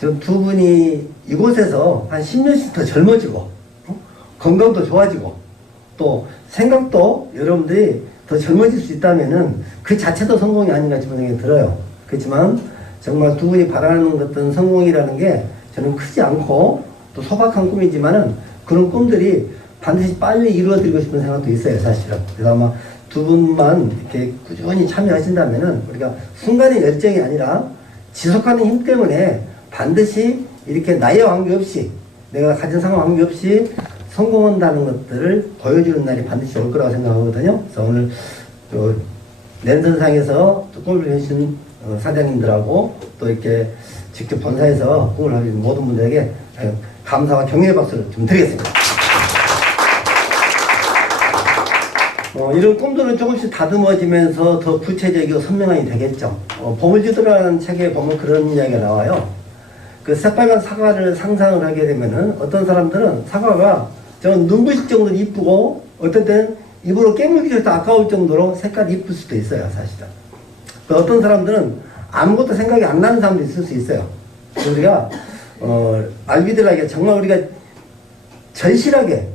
저 두 분이 이곳에서 한 10년씩 더 젊어지고 건강도 좋아지고 또 생각도 여러분들이 더 젊어질 수 있다면은 그 자체도 성공이 아닌가 싶은 생각이 들어요. 그렇지만 정말 두 분이 바라는 어떤 성공이라는 게 저는 크지 않고 또 소박한 꿈이지만은 그런 꿈들이 반드시 빨리 이루어드리고 싶은 생각도 있어요, 사실은. 그래서 아마 두 분만 이렇게 꾸준히 참여하신다면은 우리가 순간의 열정이 아니라 지속하는 힘 때문에 반드시 이렇게 나이와 관계없이, 내가 가진 상황 관계없이 성공한다는 것들을 보여주는 날이 반드시 올 거라고 생각하거든요. 그래서 오늘 또 랜선상에서 꿈을 해주신 사장님들하고 또 이렇게 직접 본사에서 꿈을 하신 모든 분들에게 감사와 경의의 박수를 좀 드리겠습니다. 이런 꿈들은 조금씩 다듬어지면서 더 구체적이고 선명하게 되겠죠. 보물지도라는 책에 보면 그런 이야기가 나와요. 그 새빨간 사과를 상상을 하게 되면은 어떤 사람들은 사과가 저는 눈부실 정도로 이쁘고 어떤 때는 입으로 깨물기 전에 아까울 정도로 색깔이 이쁠 수도 있어요, 사실은. 어떤 사람들은 아무것도 생각이 안 나는 사람도 있을 수 있어요. 우리가 알비들에게 정말 우리가 절실하게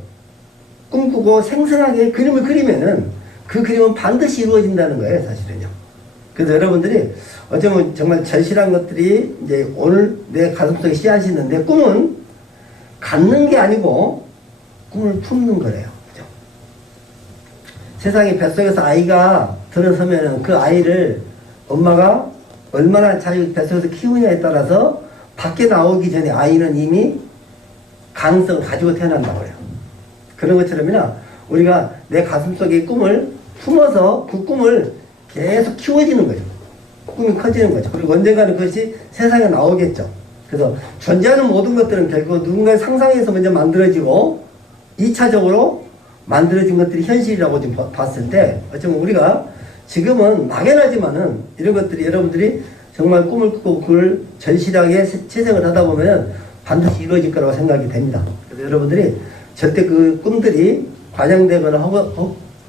꿈꾸고 생생하게 그림을 그리면은 그 그림은 반드시 이루어진다는 거예요, 사실은요. 그래서 여러분들이 어쩌면 정말 절실한 것들이 이제 오늘 내 가슴속에 씨앗이 있는데 꿈은 갖는 게 아니고 꿈을 품는 거래요. 그죠? 세상에 뱃속에서 아이가 들어서면은 그 아이를 엄마가 얼마나 잘 뱃속에서 키우냐에 따라서 밖에 나오기 전에 아이는 이미 가능성을 가지고 태어난다고 해요. 그런 것처럼이나 우리가 내 가슴속의 꿈을 품어서 그 꿈을 계속 키워지는 거죠. 꿈이 커지는 거죠. 그리고 언젠가는 그것이 세상에 나오겠죠. 그래서 존재하는 모든 것들은 결국 누군가의 상상에서 먼저 만들어지고 2차적으로 만들어진 것들이 현실이라고 지금 봤을 때 어쩌면 우리가 지금은 막연하지만은 이런 것들이 여러분들이 정말 꿈을 꾸고 그걸 절실하게 채생을 하다 보면 반드시 이루어질 거라고 생각이 됩니다. 그래서 여러분들이 절대 그 꿈들이 과장되거나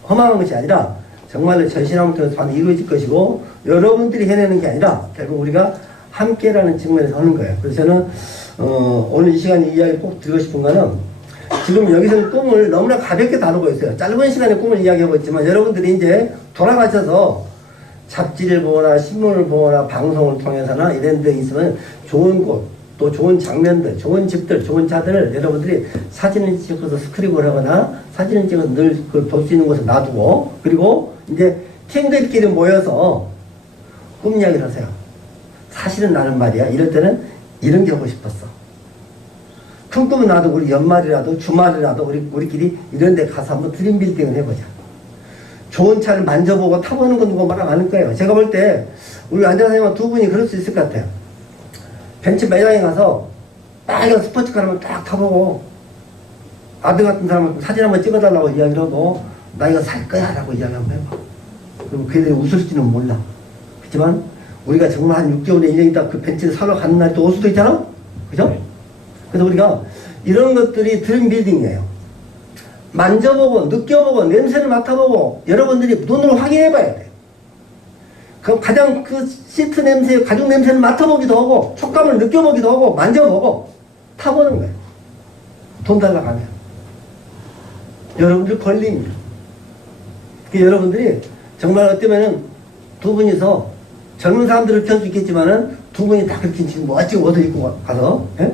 허망한 것이 아니라 정말로 절실함을 통해서 반드시 이루어질 것이고 여러분들이 해내는 게 아니라 결국 우리가 함께라는 측면에서 하는 거예요. 그래서 저는 오늘 이 시간에 이야기 꼭 드리고 싶은 거는 지금 여기서 꿈을 너무나 가볍게 다루고 있어요. 짧은 시간에 꿈을 이야기하고 있지만 여러분들이 이제 돌아가셔서 잡지를 보거나 신문을 보거나 방송을 통해서나 이런 데 있으면 좋은 곳 또 좋은 장면들, 좋은 집들, 좋은 차들을 여러분들이 사진을 찍어서 스크립을 하거나 사진을 찍어서 늘 그걸 볼 수 있는 곳에 놔두고 그리고 이제 팀들끼리 모여서 꿈 이야기를 하세요. 사실은 나는 말이야. 이럴 때는 이런 게 하고 싶었어. 큰 꿈은 나도 우리 연말이라도 주말이라도 우리끼리 이런 데 가서 한번 드림 빌딩을 해보자. 좋은 차를 만져보고 타보는 건 누가 말 안 할 거예요. 제가 볼 때 우리 안전사님과 두 분이 그럴 수 있을 것 같아요. 벤츠 매장에 가서 빨간 스포츠카 한번 딱 타보고 아들 같은 사람은 사진 한번 찍어달라고 이야기를 하고 나 이거 살 거야 라고 이야기 한번 해봐. 그럼 걔들이 웃을지는 몰라. 그렇지만 우리가 정말 한 6개월에 1년 있다 그 벤츠를 사러 가는 날이 또 올 수도 있잖아? 그죠? 그래서 우리가 이런 것들이 드림 빌딩이에요. 만져보고 느껴보고 냄새를 맡아보고 여러분들이 눈으로 확인해봐야 돼. 그럼 가장 그 시트 냄새, 가죽 냄새를 맡아보기도 하고 촉감을 느껴보기도 하고 만져보고 타보는 거예요. 돈 달라고 하면 여러분들 권리입니다. 여러분들이 정말 어쩌면은 두 분이서 젊은 사람들을 켤 수 있겠지만은 두 분이 다 그렇게 지금 멋지게 옷을 입고 가서 예?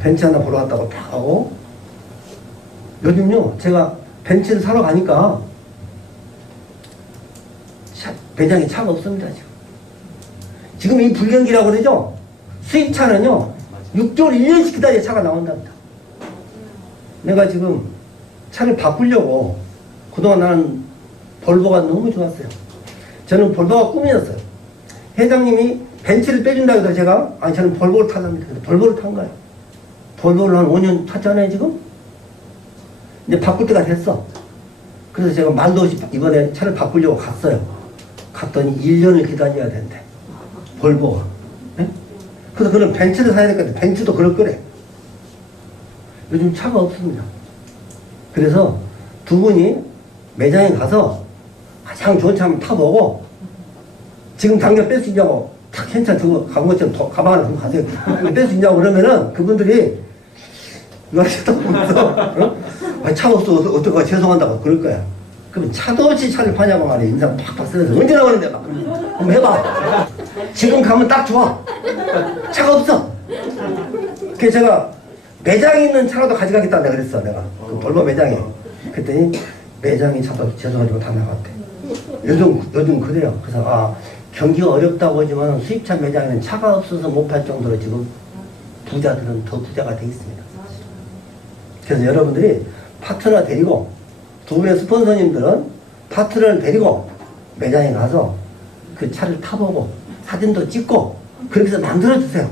벤츠 하나 보러 갔다고 딱 하고 요즘요 제가 벤츠를 사러 가니까 매장에 차가 없습니다. 지금 이 불경기라고 그러죠. 수입차는요 6개월 1년씩 기다려야 차가 나온답니다. 내가 지금 차를 바꾸려고 그동안 나는 볼보가 너무 좋았어요. 저는 볼보가 꿈이었어요. 회장님이 벤츠를 빼준다고 해서 제가 아니 저는 볼보를 타랍니다. 볼보를 탄 거예요. 볼보를 한 5년 탔잖아요 지금. 이제 바꿀 때가 됐어. 그래서 제가 말도 없이 이번에 차를 바꾸려고 갔어요. 갔더니 1년을 기다려야 된대. 볼보가. 네? 그래서 그런 벤츠를 사야 될 것 같아. 벤츠도 그럴 거래. 요즘 차가 없습니다. 그래서 두 분이 매장에 가서 가장 좋은 차 한번 타보고 지금 당장 뺄 수 있냐고 탁 괜찮아 두고 가본 것처럼 가방 하나 들고 가세요. 뺄 수 있냐고 그러면은 그분들이 이거 쳐다보면서 차가 없어 어떡하 죄송한다고 그럴 거야. 그럼 차도 없이 차를 파냐고 말이야. 인상 팍팍 쓰면서 언제 나오는데 막 한번 해봐. 지금 가면 딱 좋아. 차가 없어. 그래서 제가 매장에 있는 차라도 가져가겠다 내가 그랬어. 내가 그 볼보 매장에. 그랬더니 매장에 차도 죄송하지고 다 나갔대. 요즘 그래요. 그래서 경기가 어렵다고 하지만 수입차 매장에는 차가 없어서 못 팔 정도로 지금 부자들은 더 부자가 돼 있습니다. 그래서 여러분들이 파트너 데리고 두 분의 스폰서님들은 파트너를 데리고 매장에 가서 그 차를 타보고 사진도 찍고 그렇게 해서 만들어주세요.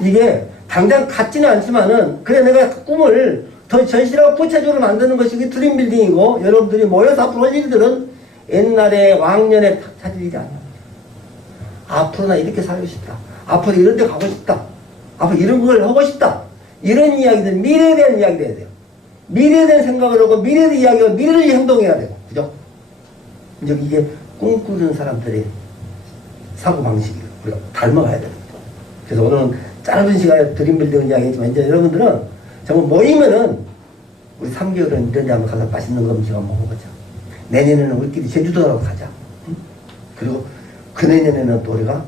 이게 당장 같지는 않지만은 그래 내가 꿈을 더 절실하고 구체적으로 만드는 것이 드림 빌딩이고 여러분들이 모여서 앞으로 할 일들은 옛날에 왕년에 찾을 일이 아니야. 앞으로 나 이렇게 살고 싶다. 앞으로 이런 데 가고 싶다. 앞으로 이런 걸 하고 싶다. 이런 이야기들, 미래에 대한 이야기를 해야 돼요. 미래에 대한 생각을 하고, 미래에 대한 이야기하고, 미래를 행동해야 되고. 그죠? 이제 이게 꿈꾸는 사람들의 사고방식이에요. 우리가 닮아가야 됩니다. 그래서 오늘은 짧은 시간에 드림빌딩 이야기했지만, 이제 여러분들은 정말 모이면은, 우리 3개월은 이런 데 한번 가서 맛있는 거 음식 한번 먹어보자. 내년에는 우리끼리 제주도로 가자. 응? 그리고 그 내년에는 또 우리가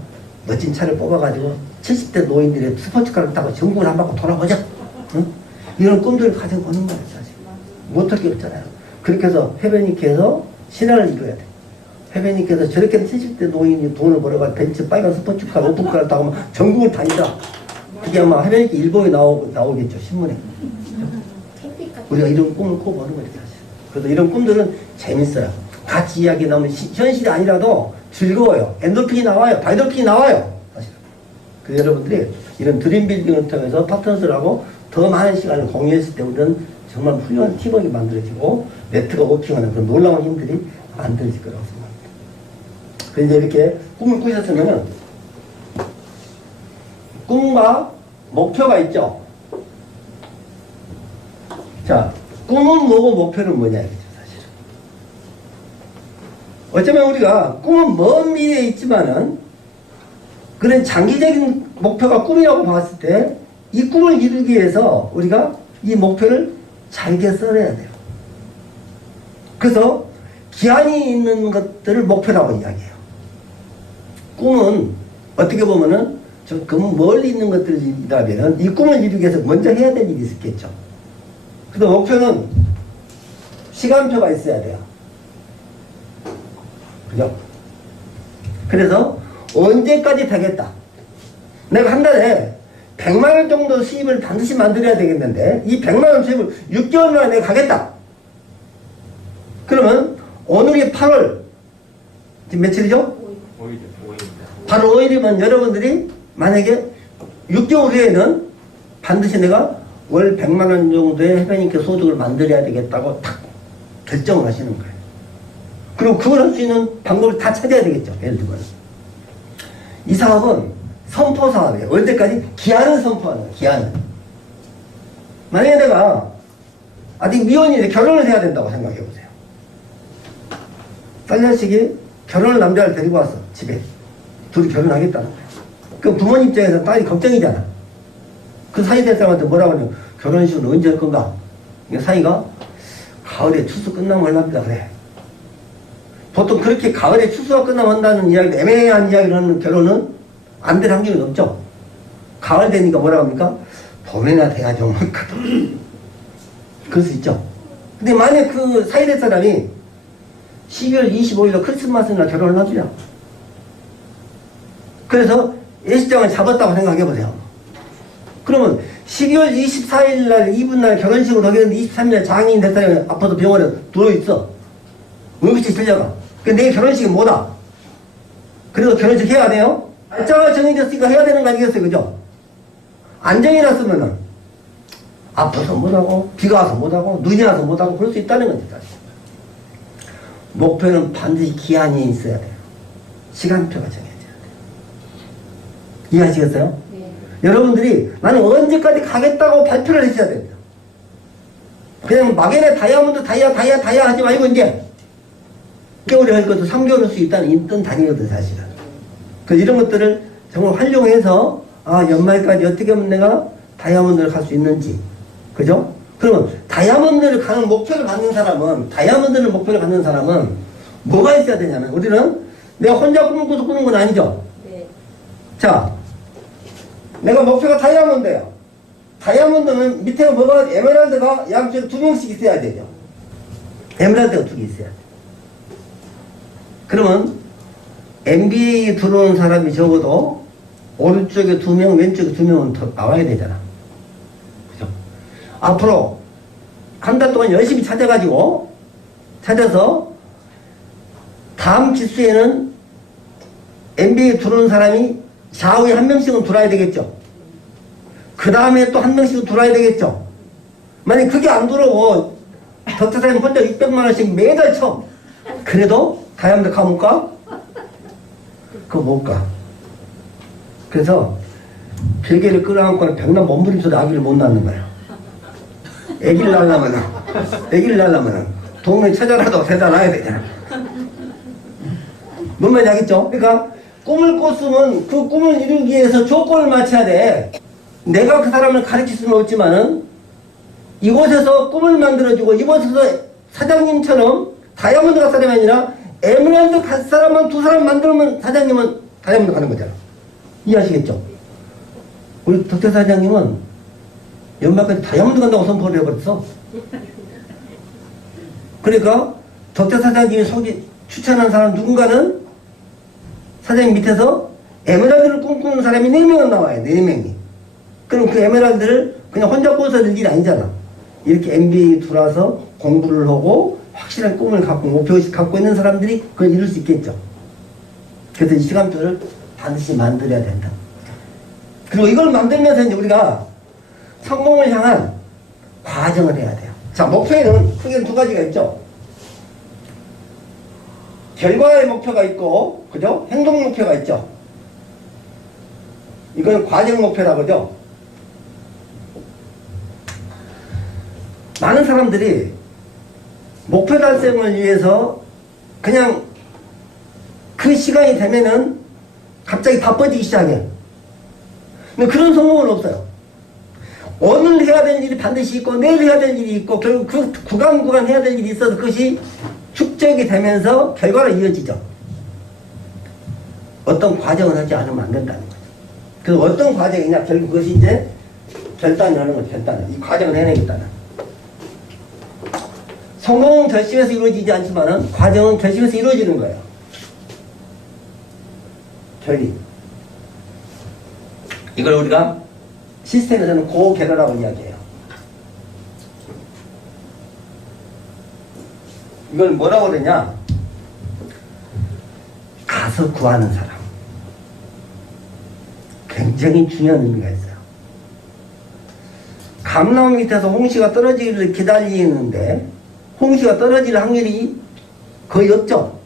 멋진 차를 뽑아가지고 70대 노인들의 스포츠카를 타고 전국을 한 바퀴 돌아보자. 응? 이런 꿈들을 가지고 오는 거예요, 사실. 못할 게 없잖아요. 그렇게 해서 해변이께서 신화를 이루어야 돼. 해변이께서 저렇게 70대 노인이 돈을 벌어가 벤츠 빨간 스포츠카, 오픈카를 타고 전국을 다니다. 그게 아마 해변이께 일본에 나오겠죠, 신문에. 우리가 이런 꿈을 꿔보는 거예요, 사실. 그래서 이런 꿈들은 재밌어요. 같이 이야기 나오면 현실이 아니라도 즐거워요. 엔돌핀이 나와요. 바이돌핀이 나와요. 사실. 그래서 여러분들이 이런 드림빌딩을 통해서 파트너들하고 더 많은 시간을 공유했을 때 우리는 정말 훌륭한 팀워크가 만들어지고 네트가 워킹하는 그런 놀라운 힘들이 만들어질 거라고 생각합니다. 그래서 이제 이렇게 꿈을 꾸셨으면은 꿈과 목표가 있죠. 자, 꿈은 뭐고 목표는 뭐냐 이거죠, 사실은. 어쩌면 우리가 꿈은 먼 미래에 있지만은 그런 장기적인 목표가 꿈이라고 봤을 때 이 꿈을 이루기 위해서 우리가 이 목표를 잘게 써내야 돼요. 그래서 기한이 있는 것들을 목표라고 이야기해요. 꿈은 어떻게 보면은 좀 멀리 있는 것들이라면 이 꿈을 이루기 위해서 먼저 해야 될 일이 있겠죠. 그래서 목표는 시간표가 있어야 돼요. 그죠? 그래서 언제까지 되겠다. 내가 한 달에 100만원 정도 수입을 반드시 만들어야 되겠는데 이 100만원 수입을 6개월 만에 내가 가겠다. 그러면 오늘이 8월 지금 며칠이죠? 5일입니다. 8월 5일이면 여러분들이 만약에 6개월 후에는 반드시 내가 월 100만원 정도의 해변인께 소득을 만들어야 되겠다고 딱 결정을 하시는 거예요. 그리고 그걸 할 수 있는 방법을 다 찾아야 되겠죠. 예를 들면 이 사업은 선포 사업이에요. 언제까지? 기한을 선포하는 거예요. 기한을. 만약에 내가 아직 미혼인데 결혼을 해야 된다고 생각해 보세요. 딸 자식이 결혼을 남자를 데리고 왔어. 집에. 둘이 결혼하겠다는 거예요. 그럼 부모님 입장에서 딸이 걱정이잖아. 그 사이 될 사람한테 뭐라고 하냐면 결혼식은 언제 할 건가? 사이가 가을에 추수 끝나면 할랍니다. 그래. 보통 그렇게 가을에 추수가 끝나면 한다는 이야기, 애매한 이야기를 하는 결혼은 안 될 확률이 높죠. 가을 되니까 뭐라고 합니까? 봄에나 돼야죠. 그럴 수 있죠. 근데 만약 그 사이 될 사람이 12월 25일로 크리스마스나 결혼을 하죠. 그래서 예식장을 잡았다고 생각해보세요. 그러면 12월 24일 날, 이분 날 결혼식을 하겠는데 23일 날 장애인 된 사람이 아파도 병원에 들어있어. 응급실 실려가. 근데 내일 결혼식이 뭐다? 그래도 결혼식 해야 돼요? 날짜가 정해졌으니까 해야 되는 거 아니겠어요? 그죠? 안 정해놨으면은 아파서 못하고, 비가 와서 못하고, 눈이 와서 못하고, 그럴 수 있다는 거죠, 사실. 목표는 반드시 기한이 있어야 돼요. 시간표가 정해져야 돼요. 이해하시겠어요? 네. 여러분들이 나는 언제까지 가겠다고 발표를 해줘야 됩니다. 그냥 막연히 다이아몬드, 다이아 하지 말고 이제 6개월에 할 것도 3개월 할 수 있다는 단위거든, 사실은. 그래서 이런 것들을 정말 활용해서, 연말까지 어떻게 하면 내가 다이아몬드를 갈 수 있는지. 그죠? 그러면 다이아몬드를 가는 목표를 갖는 사람은, 뭐가 있어야 되냐면, 우리는 내가 혼자 꾸는 건 아니죠? 네. 자, 내가 목표가 다이아몬드예요. 다이아몬드는 밑에 뭐가, 에메랄드가 양쪽에 2명씩 있어야 되죠. 에메랄드가 2개 있어야 돼. 그러면 MBA 들어온 사람이 적어도 오른쪽에 2명, 왼쪽에 2명은 더 나와야 되잖아. 그죠? 앞으로 한 달 동안 열심히 찾아서 다음 기수에는 MBA 들어온 사람이 좌우에 1명씩은 들어와야 되겠죠. 그 다음에 또 1명씩은 들어와야 되겠죠. 만약 그게 안 들어오고 덕태사님 혼자 600만원씩 매달 쳐. 그래도 다이아몬드 가볼까? 그거 못 가. 그래서 베개를 끌어안고 백날 몸부림쳐도 아기를 못 낳는 거야. 아기를 낳으려면은 동네 처자라도 데려다 놔야 되잖아. 뭔 말인지 알겠죠? 그러니까 꿈을 꿨으면 그 꿈을 이루기 위해서 조건을 맞춰야 돼. 내가 그 사람을 가르칠 수는 없지만은 이곳에서 꿈을 만들어주고 이곳에서 사장님처럼 다이아몬드 갈 사람이 아니라 에메랄드 갈 사람만 두 사람 만들면 사장님은 다이아몬드 가는 거잖아. 이해하시겠죠? 우리 덕태 사장님은 연말까지 다이아몬드 간다고 선포를 해버렸어. 그러니까 덕태 사장님이 추천한 사람 누군가는 사장님 밑에서 에메랄드를 꿈꾸는 사람이 4명은 나와요. 4명이. 그럼 그 에메랄드를 그냥 혼자 꿔서 낼 일이 아니잖아. 이렇게 MBA 들어와서 공부를 하고 확실한 꿈을 갖고 목표의식 갖고 있는 사람들이 그걸 이룰 수 있겠죠. 그래서 이 시간표를 반드시 만들어야 된다. 그리고 이걸 만들면서 이제 우리가 성공을 향한 과정을 해야 돼요. 자, 목표에는 크게 2가지가 있죠. 결과의 목표가 있고, 그죠? 행동 목표가 있죠. 이건 과정 목표라고 그러죠. 많은 사람들이 목표 달성을 위해서 그냥 그 시간이 되면은 갑자기 바빠지기 시작해. 근데 그런 성공은 없어요. 오늘 해야 될 일이 반드시 있고 내일 해야 될 일이 있고 결국 그 구간 해야 될 일이 있어서 그것이 축적이 되면서 결과로 이어지죠. 어떤 과정을 하지 않으면 안 된다는 거죠. 그래서 어떤 과정이냐 결국 그것이 이제 결단이라는 거죠. 결단. 이 과정을 해내겠다는. 성공은 결심에서 이루어지지 않지만은 과정은 결심에서 이루어지는 거예요. 결림. 이걸 우리가 시스템에서는 고개로라고 이야기해요. 이걸 뭐라고 그러냐? 가서 구하는 사람. 굉장히 중요한 의미가 있어요. 감나무 밑에서 홍시가 떨어지기를 기다리는데 홍시가 떨어질 확률이 거의 없죠.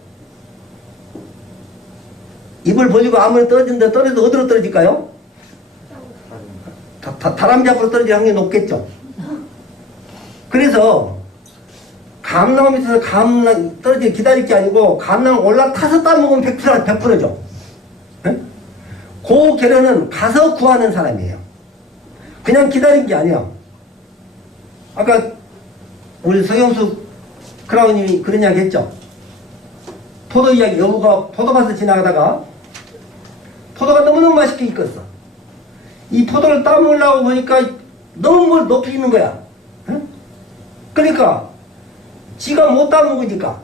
입을 벌리고 아무리 떨어진다 떨어져도 어디로 떨어질까요? 다람쥐 앞으로 떨어질 확률이 높겠죠. 그래서 감나무 밑에서 떨어지기 기다릴 게 아니고 감나무 올라타서 따먹으면 100%죠. 네? 그 계련은 가서 구하는 사람이에요. 그냥 기다린 게 아니야. 아까 우리 서경수 크라우님이 그런 이야기 했죠. 포도 이야기, 여우가 포도밭을 지나가다가 포도가 너무너무 맛있게 익었어. 이 포도를 따먹으려고 보니까 너무 높이 있는 거야. 응? 그러니까 지가 못 따먹으니까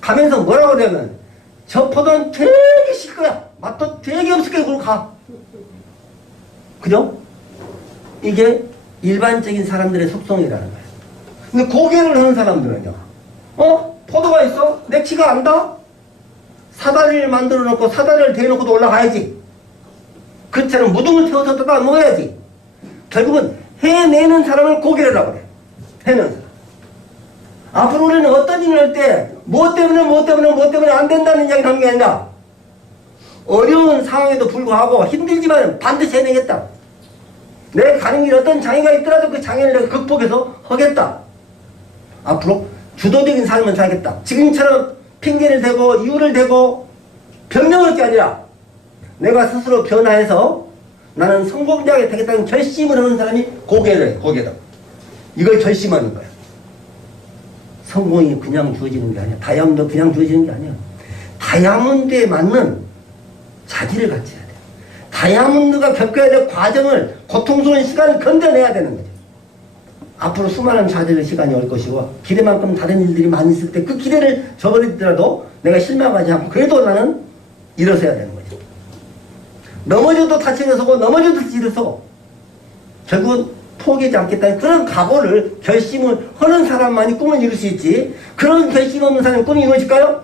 가면서 뭐라고 그러면 저 포도는 되게 실 거야. 맛도 되게 없을 거야. 그러고 가. 그죠? 이게 일반적인 사람들의 속성이라는 거야. 근데 고개를 하는 사람들은요. 포도가 있어? 내 키가 안다? 사다리를 만들어 놓고 사다리를 대놓고도 올라가야지. 그처럼 무등을 태워서 떠다 먹어야지. 결국은 해내는 사람을 고개라고 그래. 해내는 사람. 앞으로 우리는 어떤 일을 할 때 뭐 때문에 안 된다는 이야기를 하는 게 아니라 어려운 상황에도 불구하고 힘들지만 반드시 해내겠다. 내 가는 길에 어떤 장애가 있더라도 그 장애를 내가 극복해서 하겠다. 앞으로 주도적인 삶을 살겠다. 지금처럼 핑계를 대고 이유를 대고 변명할 게 아니라 내가 스스로 변화해서 나는 성공자가 되겠다는 결심을 하는 사람이 고개를 해. 고개다. 이걸 결심하는 거야. 성공이 그냥 주어지는 게 아니야. 다이아몬드 그냥 주어지는 게 아니야. 다이아몬드에 맞는 자질을 갖춰야 돼. 다이아몬드가 겪어야 될 과정을, 고통스러운 시간을 견뎌내야 되는 거죠. 앞으로 수많은 좌절의 시간이 올 것이고 기대만큼 다른 일들이 많이 있을 때 그 기대를 저버리더라도 내가 실망하지 않고 그래도 나는 일어서야 되는 거죠. 넘어져도 다시 일어서고 넘어져도 다시 일어서고 결국은 포기하지 않겠다는 그런 각오를 결심을 하는 사람만이 꿈을 이룰 수 있지. 그런 결심 없는 사람이 꿈이 이루어질까요?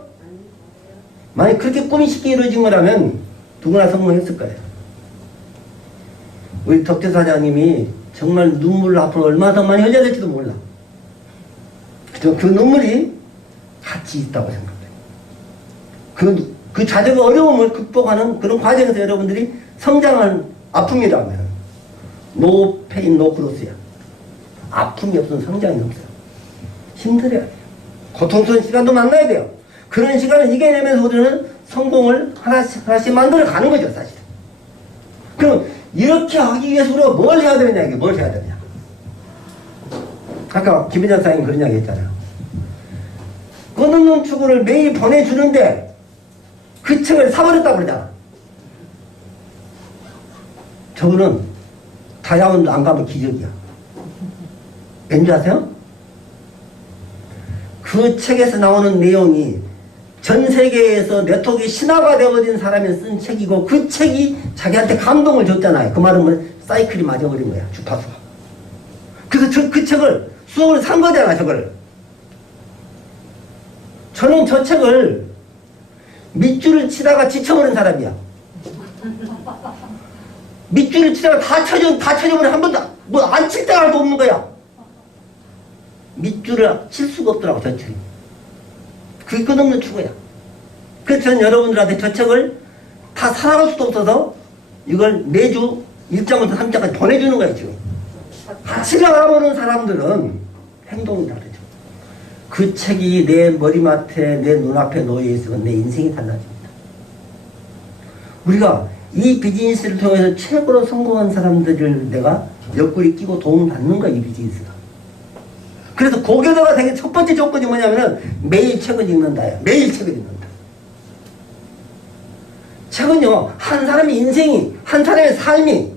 만약 그렇게 꿈이 쉽게 이루어진 거라면 누구나 성공했을 거예요. 우리 덕재 사장님이 정말 눈물을 앞으로 얼마나 더 많이 흘려야 될지도 몰라. 그 눈물이 가치 있다고 생각해요. 그 좌절과 어려움을 극복하는 그런 과정에서 여러분들이 성장을 아픔이라면 no pain, no growth야. 아픔이 없으면 성장이 없어요. 힘들어야 돼요. 고통스러운 시간도 만나야 돼요. 그런 시간을 이겨내면서 우리는 성공을 하나씩 하나씩 만들어 가는 거죠, 사실. 그럼 이렇게 하기 위해서 우리가 뭘 해야 되느냐, 이게 뭘 해야 되느냐. 아까 김혜장 사장님 그런 이야기 했잖아요. 끊없는 추구를 매일 보내주는데 그 책을 사버렸다고 그러잖아. 저분은 다이아몬드 안 가면 기적이야. 왠지 아세요? 그 책에서 나오는 내용이 전 세계에서 네트워크 신화가 되어버린 사람이 쓴 책이고 그 책이 자기한테 감동을 줬잖아요. 그 말은 뭐 사이클이 맞아버린 거야. 주파수가. 그래서 그 책을 수억을 산 거잖아. 저걸. 저는 저 책을 밑줄을 치다가 지쳐버린 사람이야. 밑줄을 치다가 다 쳐져버려. 한 번도 뭐 안 칠 때가 없는 거야. 밑줄을 칠 수가 없더라고, 저 책이. 그게 끝없는 추구야. 그래서 저는 여러분들한테 저 책을 다 살아갈 수도 없어서 이걸 매주 1장부터 3장까지 보내주는 거예요, 지금. 같이 나가보는 사람들은 행동이 다르죠. 그 책이 내 머리맡에, 내 눈앞에 놓여있으면 내 인생이 달라집니다. 우리가 이 비즈니스를 통해서 최고로 성공한 사람들을 내가 옆구리 끼고 도움받는 거야, 이 비즈니스가. 그래서 고교도가 되게 첫 번째 조건이 뭐냐면은 매일 책을 읽는다요. 매일 책을 읽는다. 책은요, 한 사람의 인생이, 한 사람의 삶이,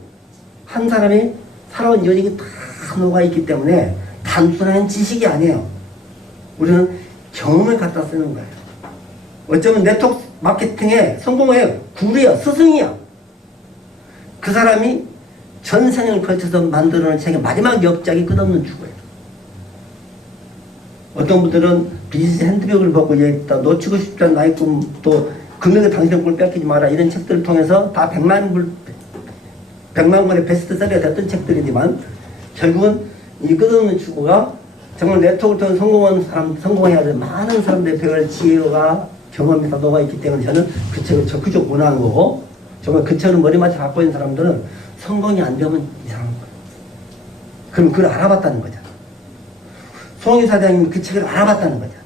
한 사람의 살아온 여정이 다 녹아있기 때문에 단순한 지식이 아니에요. 우리는 경험을 갖다 쓰는 거예요. 어쩌면 네트워크 마케팅의 성공의 구루야, 스승이야. 그 사람이 전생을 걸쳐서 만들어놓은 책의 마지막 역작이 끝없는 추구예요. 어떤 분들은 비즈니스 핸드백을 보고 얘기했다. 놓치고 싶지 않은 나의 꿈, 또 금융의 당신의 꿈을 뺏기지 마라. 이런 책들을 통해서 다 100만 권의 베스트셀러가 됐던 책들이지만 결국은 이 끝없는 추구가 정말 네트워크를 통해 성공해야 될 많은 사람들의 배울 지혜가 경험이 다 녹아있기 때문에 저는 그 책을 적극적으로 원하는 거고 정말 그 책을 머리맡에 갖고 있는 사람들은 성공이 안 되면 이상한 거예요. 그럼 그걸 알아봤다는 거잖아. 송희 사장님이 그 책을 알아봤다는 거잖아.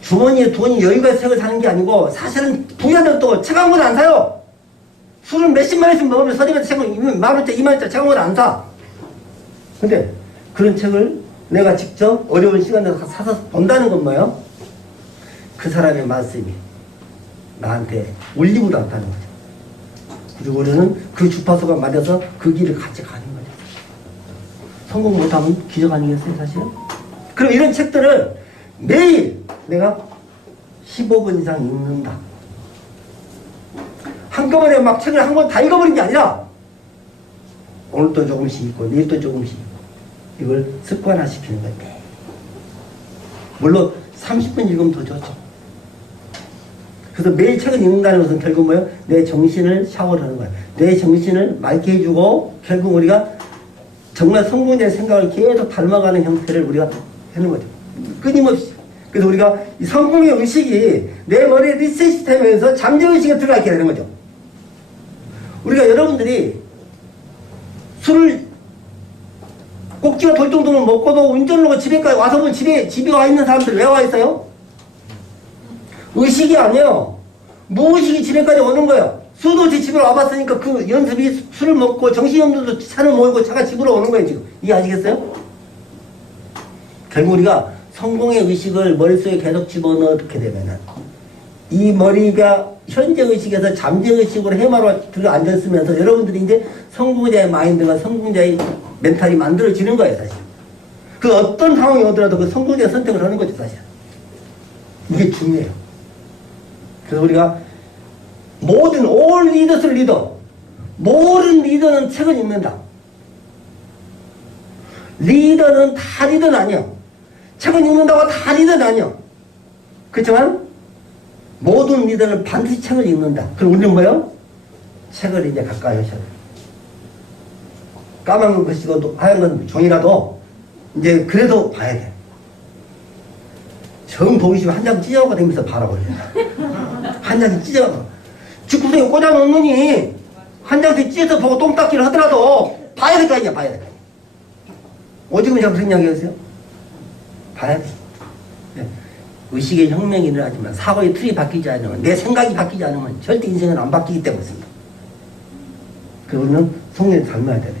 주머니에 돈이 여유가 있어 책을 사는 게 아니고 사실은 부자들도 책 한 권 안 사요. 술을 몇십만 원씩 먹으면 서점에서 책을 10,000원짜리, 20,000원짜리 책 한 권 안 사. 근데 그런 책을 내가 직접 어려운 시간에 사서 본다는 건 뭐예요? 그 사람의 말씀이 나한테 올리브로 왔다는 거죠. 그리고 우리는 그 주파수가 맞아서 그 길을 같이 가는 거죠. 성공 못하면 기적 아니겠어요, 사실? 그럼 이런 책들을 매일 내가 15분 이상 읽는다. 한꺼번에 막 책을 한 권 다 읽어버린 게 아니라 오늘 또 조금씩 읽고 내일 또 조금씩 읽고 이걸 습관화시키는 거예요. 물론 30분 읽으면 더 좋죠. 그래서 매일 책을 읽는다는 것은 결국 뭐예요? 내 정신을 샤워를 하는 거예요. 내 정신을 맑게 해주고 결국 우리가 정말 성공자의 생각을 계속 닮아가는 형태를 우리가 하는 거죠. 끊임없이. 그래서 우리가 이 성공의 의식이 내 머리에 리셋이 되면서 잠재의식에 들어가게 되는 거죠. 우리가 여러분들이 술을 꼭지가 돌 정도로 먹고도 운전을 하고 집에까지 와서 보면 집에 와 있는 사람들 왜 와 있어요? 의식이 아니에요. 무의식이 집에까지 오는 거예요. 수도 제 집으로 와봤으니까 그 연습이 술을 먹고 정신연도도 차를 모이고 차가 집으로 오는 거예요, 지금. 이해하시겠어요? 결국 우리가 성공의 의식을 머릿속에 계속 집어넣게 되면은 이 머리가 현재 의식에서 잠재 의식으로 해마로 들어 앉았으면서 여러분들이 이제 성공자의 마인드가 성공자의 멘탈이 만들어지는 거예요, 사실. 그 어떤 상황이 오더라도 그 성공자의 선택을 하는 거죠, 사실. 이게 중요해요. 그래서 우리가 모든 all leaders 리더, 모든 리더는 책을 읽는다. 리더는 다 리더는 아니야. 책을 읽는다고 다 리더는 아니야. 그렇지만 모든 리더는 반드시 책을 읽는다. 그럼 우리는 뭐예요? 책을 이제 가까이 하셔야 돼요. 까만 건 글씨고 하얀 건 종이라도 이제 그래도 봐야 돼. 정 보기 싫으면 한 장 찢어갖고 다니면서 봐라 그래. 한 장 찢어갖고. 직구석에 꽂아놓느니 한장씩 찢어서 보고 똥 닦기를 하더라도 봐야 될 거 아니야, 봐야 될 거 아니야. 오직은 제가 무슨 이야기 했어요? 봐야 돼. 네. 의식의 혁명이 일어나지만 사고의 틀이 바뀌지 않으면, 내 생각이 바뀌지 않으면 절대 인생은 안 바뀌기 때문입니다. 그리고 우리는 성령을 닮아야 되죠.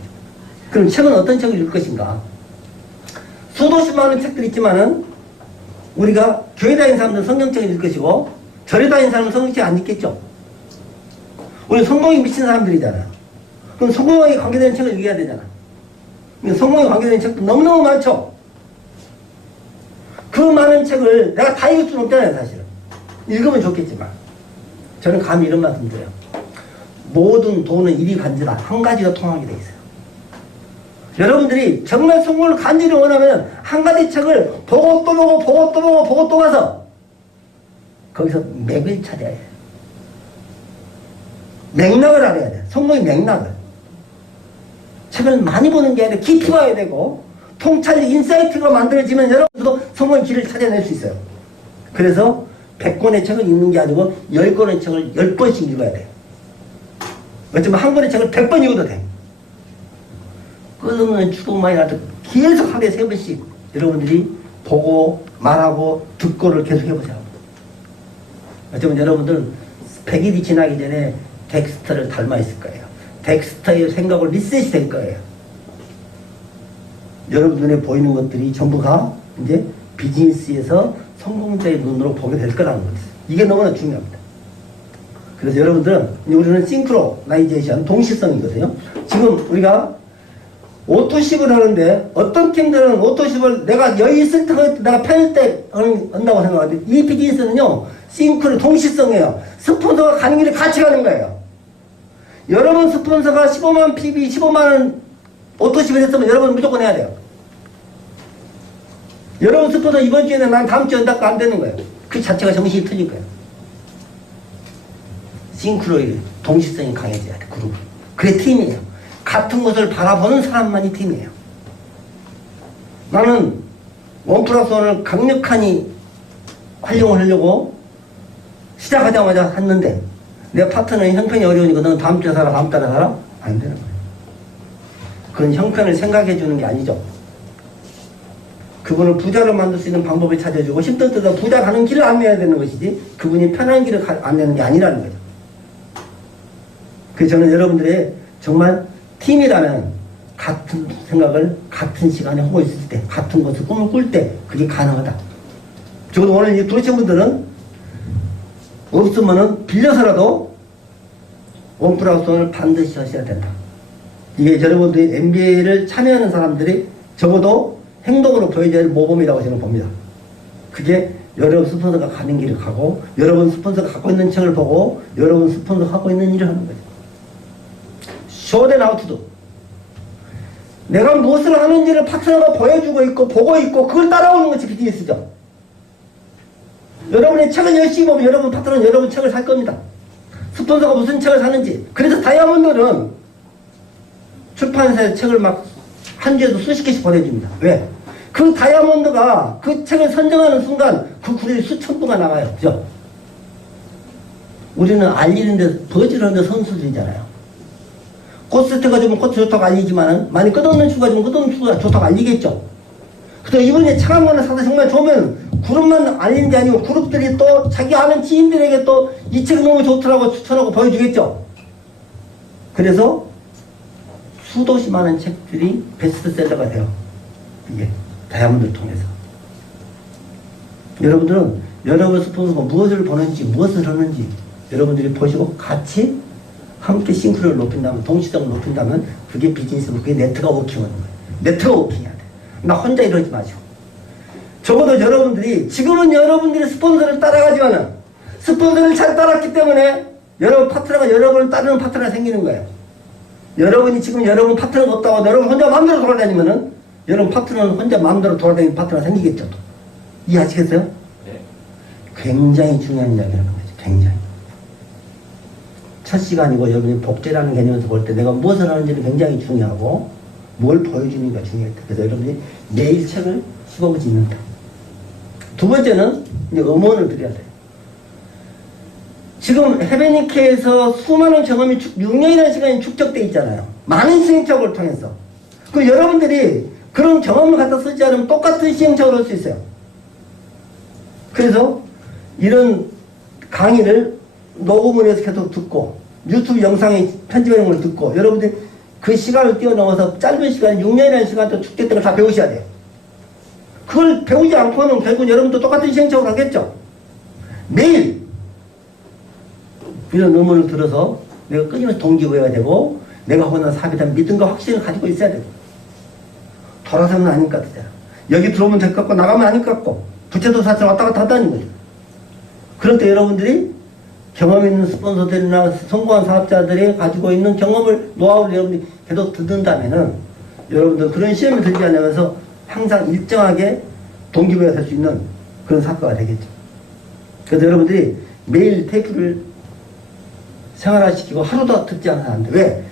그럼 책은 어떤 책을 읽을 것인가? 수도시 많은 책들이 있지만은 우리가 교회 다니는 사람들은 성경책을 읽을 것이고 절에 다니는 사람은 성경책 안 읽겠죠. 우리 성공에 미친 사람들이잖아. 그럼 성공에 관계되는 책을 읽어야 되잖아. 성공에 관계되는 책도 너무너무 많죠. 그 많은 책을 내가 다 읽을 수는 없잖아요, 사실은. 읽으면 좋겠지만 저는 감히 이런 말씀 드려요. 모든 돈은 이리 간지라 한 가지가 통하게 돼 있어요. 여러분들이 정말 성공을 간절히 원하면 한 가지 책을 보고 또 보고 보고 또 보고 보고 또 가서 거기서 맥을 찾아야 해요. 맥락을 알아야 돼. 성공의 맥락을. 책을 많이 보는 게 아니라 깊이 봐야 되고 통찰 인사이트가 만들어지면 여러분들도 성공의 길을 찾아낼 수 있어요. 그래서 100권의 책을 읽는 게 아니고 10권의 책을 10번씩 읽어야 돼요. 어쩌면 한 권의 책을 100번 읽어도 돼. 끊없는 추구만이라도 계속 하루에 3번씩 여러분들이 보고 말하고 듣고를 계속 해보세요. 어쩌면 여러분들은 100일이 지나기 전에 덱스터를 닮아 있을 거예요. 덱스터의 생각을 리셋이 될 거예요. 여러분 눈에 보이는 것들이 전부가 이제 비즈니스에서 성공자의 눈으로 보게 될 거라는 거죠. 이게 너무나 중요합니다. 그래서 여러분들은 우리는 싱크로나이제이션, 동시성이거든요. 지금 우리가 오토십을 하는데 어떤 팀들은 오토십을 내가 여유 있을 때 내가 편할 때 한다고 생각하는데 이 비즈니스는요 싱크로 동시성이에요. 스폰서가 가는 길에 같이 가는 거예요. 여러분 스폰서가 15만 PB 15만원 오토십이 됐으면 여러분 무조건 해야 돼요. 여러분 스폰서 이번 주에는 난 다음 주에 한다고 안 되는 거예요. 그 자체가 정신이 틀린 거예요. 싱크로의 동시성이 강해져야 돼. 그룹. 그게 팀이에요. 같은 것을 바라보는 사람만이 팀이에요. 나는 원+1을 강력하니 활용을 하려고 시작하자마자 했는데 내 파트너는 형편이 어려우니까 너는 다음 주에 살아 다음 달에 살아? 안 되는 거예요. 그런 형편을 생각해 주는 게 아니죠. 그분을 부자로 만들 수 있는 방법을 찾아주고 힘들 때도 부자 가는 길을 안내해야 되는 것이지 그분이 편한 길을 안내는 게 아니라는 거죠. 그래서 저는 여러분들의 정말 팀이라면 같은 생각을 같은 시간에 하고 있을 때 같은 것을 꿈을 꿀 때 그게 가능하다. 적어도 오늘 이 들으신 분들은 없으면은 빌려서라도 원+1을 반드시 하셔야 된다. 이게 여러분들이 MBA를 참여하는 사람들이 적어도 행동으로 보여줘야 할 모범이라고 저는 봅니다. 그게 여러분 스폰서가 가는 길을 가고 여러분 스폰서가 갖고 있는 책을 보고 여러분 스폰서가 갖고 있는 일을 하는 거죠. show them how to do. 내가 무엇을 하는지를 파트너가 보여주고 있고 보고 있고 그걸 따라오는 것이 비즈니스죠. 여러분의 책을 열심히 보면 여러분 파트너는 여러분 책을 살 겁니다. 스폰서가 무슨 책을 사는지. 그래서 다이아몬드는 출판사에 책을 막 한 주에도 수십 개씩 보내줍니다. 왜? 그 다이아몬드가 그 책을 선정하는 순간 그 글이 수천 부가 나가요. 그죠? 우리는 알리는데 버지르는데 선수들이잖아요. 꽃세트가 주면 꽃 좋다고 알리지만은 많이 끝없는 추가 주면 끝없는 추가 좋다고 알리겠죠. 근데 이분이 책 한 권을 사서 정말 좋으면 그룹만 알리는 게 아니고 그룹들이 또 자기 아는 지인들에게 또 이 책이 너무 좋더라고 추천하고 보여주겠죠. 그래서 수도시 많은 책들이 베스트셀러가 돼요. 이게 다이아몬드를 통해서. 여러분들은 여러분 스폰서가 무엇을 보는지 무엇을 하는지 여러분들이 보시고 같이 함께 싱크로를 높인다면 동시성을 높인다면 그게 비즈니스고 그게 네트워킹 하는 거예요. 네트워킹 해야 돼. 나 혼자 이러지 마시고. 적어도 여러분들이 지금은 여러분들이 스폰서를 따라가지만은 스폰서를 잘 따랐기 때문에 여러분 파트너가 여러분을 따르는 파트너가 생기는 거예요. 여러분이 지금 여러분 파트너가 없다고 여러분 혼자 마음대로 돌아다니면은 여러분 파트너는 혼자 마음대로 돌아다니는 파트너가 생기겠죠. 또. 이해하시겠어요? 네. 굉장히 중요한 이야기라는 거죠. 굉장히. 첫 시간이고 여러분이 복제라는 개념에서 볼 때 내가 무엇을 하는지는 굉장히 중요하고 뭘 보여주는가 중요했다. 그래서 여러분이 매일 책을 15분 읽는다. 두 번째는 이제 음원을 드려야 돼요. 지금 헤베니케에서 수많은 경험이 6년이라는 시간이 축적돼 있잖아요. 많은 시행착오를 통해서. 그 여러분들이 그런 경험을 갖다 쓰지 않으면 똑같은 시행착오를 할 수 있어요. 그래서 이런 강의를 녹음을 해서 계속 듣고 유튜브 영상에 편집하는 걸 듣고 여러분들이 그 시간을 뛰어넘어서 짧은 시간 6년이라는 시간 동안 축적된 걸 다 배우셔야 돼요. 그걸 배우지 않고는 결국 여러분도 똑같은 시행착오를 하겠죠. 매일 이런 의문을 들어서 내가 끊임없이 동기부여가 되고 내가 하고 난 사업에 대한 믿음과 확신을 가지고 있어야 되고 돌아서면 아닐 것 같아요. 여기 들어오면 될 것 같고 나가면 아닐 것 같고 부채도 사실 왔다 갔다 한다는 거죠. 그럴 때 여러분들이 경험 있는 스폰서들이나 성공한 사업자들이 가지고 있는 경험을 노하우를 여러분들이 계속 듣는다면은 여러분들 그런 시험을 들지 않으면서 항상 일정하게 동기부여가 될 수 있는 그런 사건가 되겠죠. 그래서 여러분들이 매일 테이프를 생활화시키고 하루도 듣지 않아서 안 돼. 왜?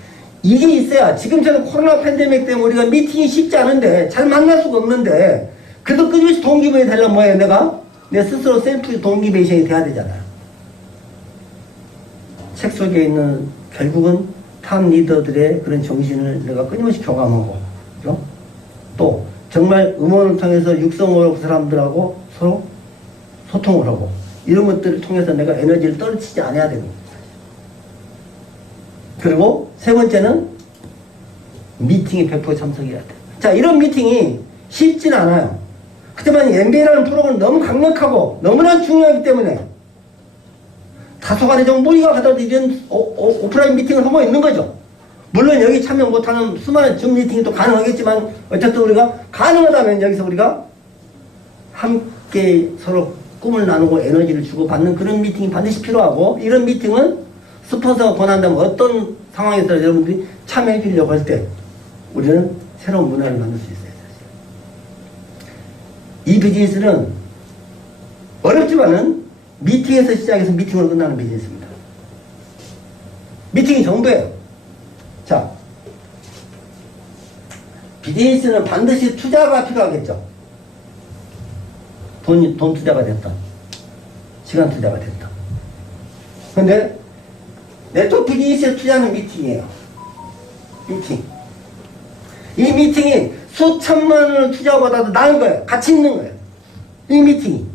이게 있어야 지금처럼 코로나 팬데믹 때문에 우리가 미팅이 쉽지 않은데 잘 만날 수가 없는데 그래도 끊임없이 동기부여 되려면 뭐예요? 내가 내 스스로 셀프 동기부여이 돼야 되잖아요. 책 속에 있는 결국은 탑 리더들의 그런 정신을 내가 끊임없이 교감하고 그죠? 또 정말 음원을 통해서 육성으로 그 사람들하고 서로 소통을 하고 이런 것들을 통해서 내가 에너지를 떨치지 않아야 되는 거예요. 그리고 세 번째는 미팅에 100% 참석해야 돼. 자, 이런 미팅이 쉽진 않아요. 그렇지만 MBA라는 프로그램은 너무 강력하고 너무나 중요하기 때문에 다소간에 좀 무리가 가더라도 이런 오프라인 미팅을 하고 있는 거죠. 물론 여기 참여 못하는 수많은 줌 미팅도 가능하겠지만 어쨌든 우리가 가능하다면 여기서 우리가 함께 서로 꿈을 나누고 에너지를 주고받는 그런 미팅이 반드시 필요하고 이런 미팅은 스폰서가 권한다면 어떤 상황에서 여러분들이 참여해 주려고 할 때 우리는 새로운 문화를 만들 수 있어요. 사실. 이 비즈니스는 어렵지만은 미팅에서 시작해서 미팅으로 끝나는 비즈니스입니다. 미팅이 전부예요. 자, 비즈니스는 반드시 투자가 필요하겠죠. 돈 투자가 됐다. 시간 투자가 됐다. 근데 네트워크 비즈니스에 투자하는 미팅이에요. 미팅. 이 미팅이 수천만 원을 투자받아도 나은 거예요. 가치 있는 거예요. 이 미팅이.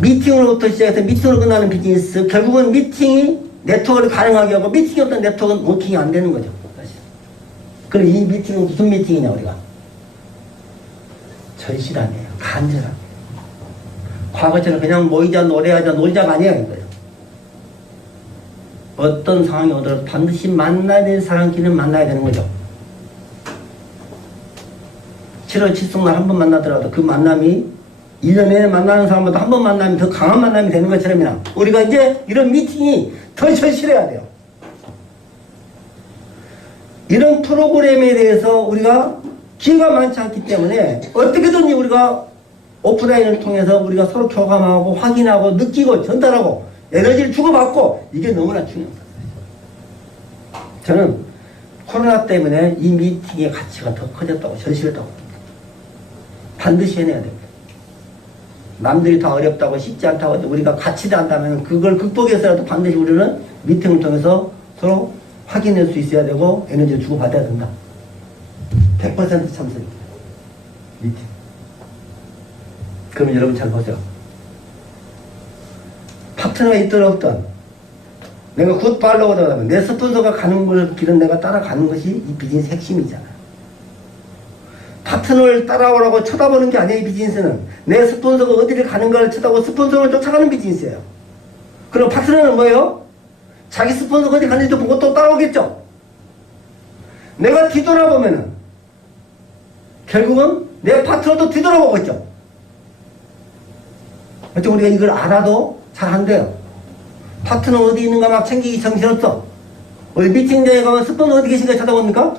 미팅으로부터 시작해서 미팅으로 끝나는 비즈니스. 결국은 미팅이 네트워크를 가능하게 하고 미팅이 없던 네트워크는 워킹이 안 되는 거죠. 사실. 그럼 이 미팅은 무슨 미팅이냐 우리가? 절실함이에요. 간절함. 과거처럼 그냥 모이자 노래하자 놀자가 아니에요. 이거예요. 어떤 상황이 오더라도 반드시 만나야 될 사람끼리는 만나야 되는 거죠. 7월 칠성날 한 번 만나더라도 그 만남이 1년 내내 만나는 사람보다 한 번 만나면 더 강한 만남이 되는 것처럼이나 우리가 이제 이런 미팅이 더 절실해야 돼요. 이런 프로그램에 대해서 우리가 기회가 많지 않기 때문에 어떻게든지 우리가 오프라인을 통해서 우리가 서로 교감하고 확인하고 느끼고 전달하고 에너지를 주고받고 이게 너무나 중요합니다. 저는 코로나 때문에 이 미팅의 가치가 더 커졌다고 절실했다고 반드시 해내야 됩니다. 남들이 다 어렵다고 쉽지 않다고 우리가 같이도 한다면 그걸 극복해서라도 반드시 우리는 미팅을 통해서 서로 확인할 수 있어야 되고 에너지를 주고받아야 된다. 100% 참석입니다. 미팅. 그러면 여러분 잘 보세요. 파트너가 있든 없든 내가 굿 팔로워가 되면 내 스폰서가 가는 길은 내가 따라가는 것이 이 비즈니스 핵심이잖아요. 파트너를 따라오라고 쳐다보는 게 아니에요. 이 비즈니스는 내 스폰서가 어디를 가는가를 쳐다보고 스폰서를 쫓아가는 비즈니스예요. 그럼 파트너는 뭐예요? 자기 스폰서가 어디 가는지도 보고 또 따라오겠죠. 내가 뒤돌아보면은 결국은 내 파트너도 뒤돌아보고 있죠. 어째 우리가 이걸 알아도 잘 안 돼요. 파트너 어디 있는가 막 챙기기 정신없어. 우리 미팅장에 가면 스폰서 어디 계신가 찾아봅니까?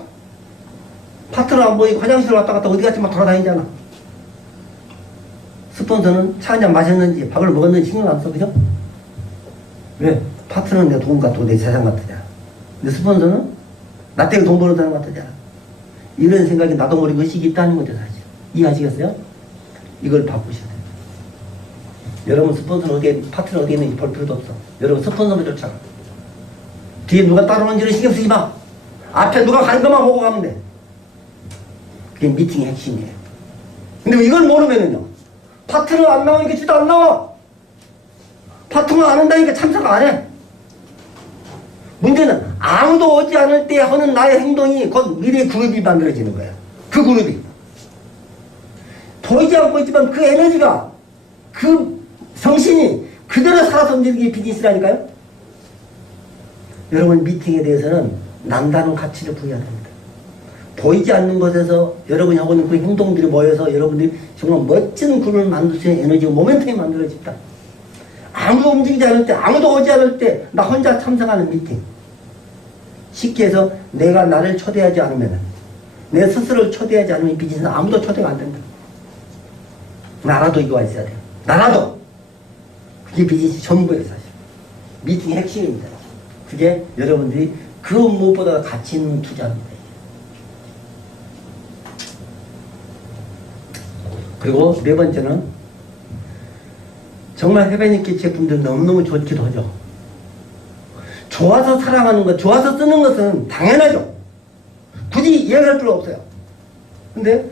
파트너 안 보이고 화장실 왔다 갔다 어디 갔지 막 돌아다니잖아. 스폰서는 차 한잔 마셨는지 밥을 먹었는지 신경 안 써. 그죠? 왜? 파트너는 내 돈 같고 내 재산 같으잖아. 근데 스폰서는 나 때문에 돈 벌어다는 것 같으잖아. 이런 생각이 나도 모르게 의식이 있다는 거죠. 사실. 이해하시겠어요? 이걸 바꾸셔야 돼요. 여러분 스폰서는 어디에, 파트너 어디에 있는지 볼 필요도 없어. 여러분 스폰서만 쫓아가. 뒤에 누가 따라오는지는 신경 쓰지 마. 앞에 누가 가는 것만 보고 가면 돼. 그게 미팅의 핵심이에요. 근데 이걸 모르면은요, 파트너 안 나오니까 지도 안 나와. 파트너 안 한다니까 참석 안 해. 문제는 아무도 오지 않을 때 하는 나의 행동이 곧 미래의 그룹이 만들어지는 거예요. 그 그룹이. 보이지 않고 있지만 그 에너지가, 그 정신이 그대로 살아서 움직이는 게 비즈니스라니까요. 여러분 미팅에 대해서는 남다른 가치를 부여해야 됩니다. 보이지 않는 곳에서 여러분이 하고 있는 그 행동들이 모여서 여러분들이 정말 멋진 그룹을 만들 수 있는 에너지가 모멘텀이 만들어집니다. 아무도 움직이지 않을 때, 아무도 오지 않을 때 나 혼자 참석하는 미팅. 쉽게 해서 내가 나를 초대하지 않으면, 내 스스로를 초대하지 않으면 비즈니스는 아무도 초대가 안 된다. 나라도 이거 있어야 돼요. 나라도. 그게 비즈니스 전부예요, 사실. 미팅의 핵심입니다. 그게 여러분들이 그 무엇보다 가치 있는 투자입니다. 그리고 네 번째는 정말 해변익기 제품들 너무너무 좋기도 하죠. 좋아서 사랑하는 것, 좋아서 쓰는 것은 당연하죠. 굳이 이야기할 필요 없어요. 근데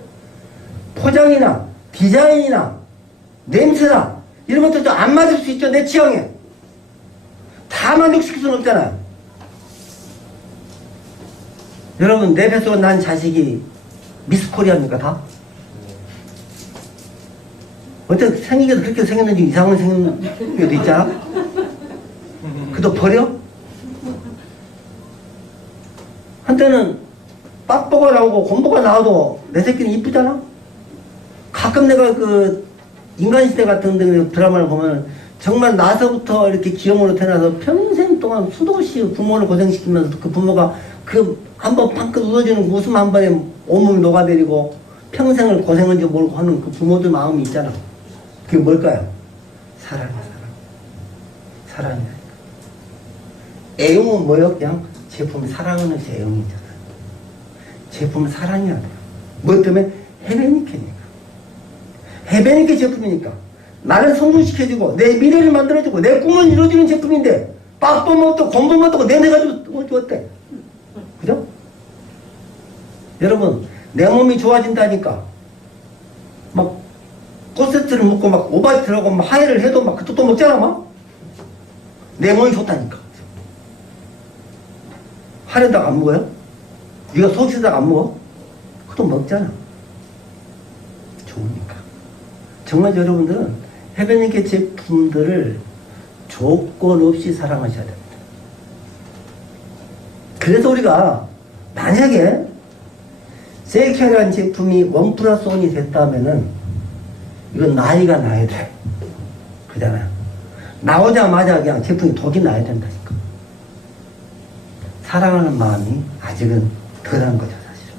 포장이나 디자인이나 냄새나 이런 것도 좀 안 맞을 수 있죠. 내 취향에. 다 만족시킬 수는 없잖아요. 여러분 내 뱃속에 난 자식이 미스코리아입니까 다? 어떻게 생기게 그렇게 생겼는지 이상한 생긴 게도 있잖아. 그도 버려? 한때는 빡보가 나오고 곰보가 나와도 내 새끼는 이쁘잖아. 가끔 내가 그 인간시대 같은 데 드라마를 보면 정말 나서부터 이렇게 기형으로 태어나서 평생 동안 수도 없이 부모를 고생시키면서 그 부모가 그 한번 팡긋 웃어주는 웃음 한 번에 온몸이 녹아내리고 평생을 고생한 줄 모르고 하는 그 부모들 마음이 있잖아. 그게 뭘까요? 사랑이야, 사랑. 사랑이야. 애용은 뭐예요? 그냥 제품 사랑하는 애용이잖아요. 제품 사랑해야 돼요. 뭐 때문에? 해변이니까. 해변이니까 제품이니까. 나를 성공시켜주고 내 미래를 만들어주고 내 꿈을 이루어주는 제품인데 빡도 못하고 곰도 못하고 내내가지고 어때? 그죠? 여러분 내 몸이 좋아진다니까 막 코세트를 먹고 막 오바이트를 하고 막 하이를 해도 막 그것도 먹잖아 막. 내 몸이 좋다니까. 하려다가 안 먹어요? 네가 속 쓰다가 안 먹어? 그것도 먹잖아. 좋으니까. 정말 여러분들은 해변인계 제품들을 조건 없이 사랑하셔야 됩니다. 그래서 우리가 만약에 셀케라는 제품이 1+1이 됐다면은 이건 나이가 나야 돼. 그잖아요. 나오자마자 그냥 제품이 독이 나야 된다니까. 사랑하는 마음이 아직은 덜한 거죠, 사실.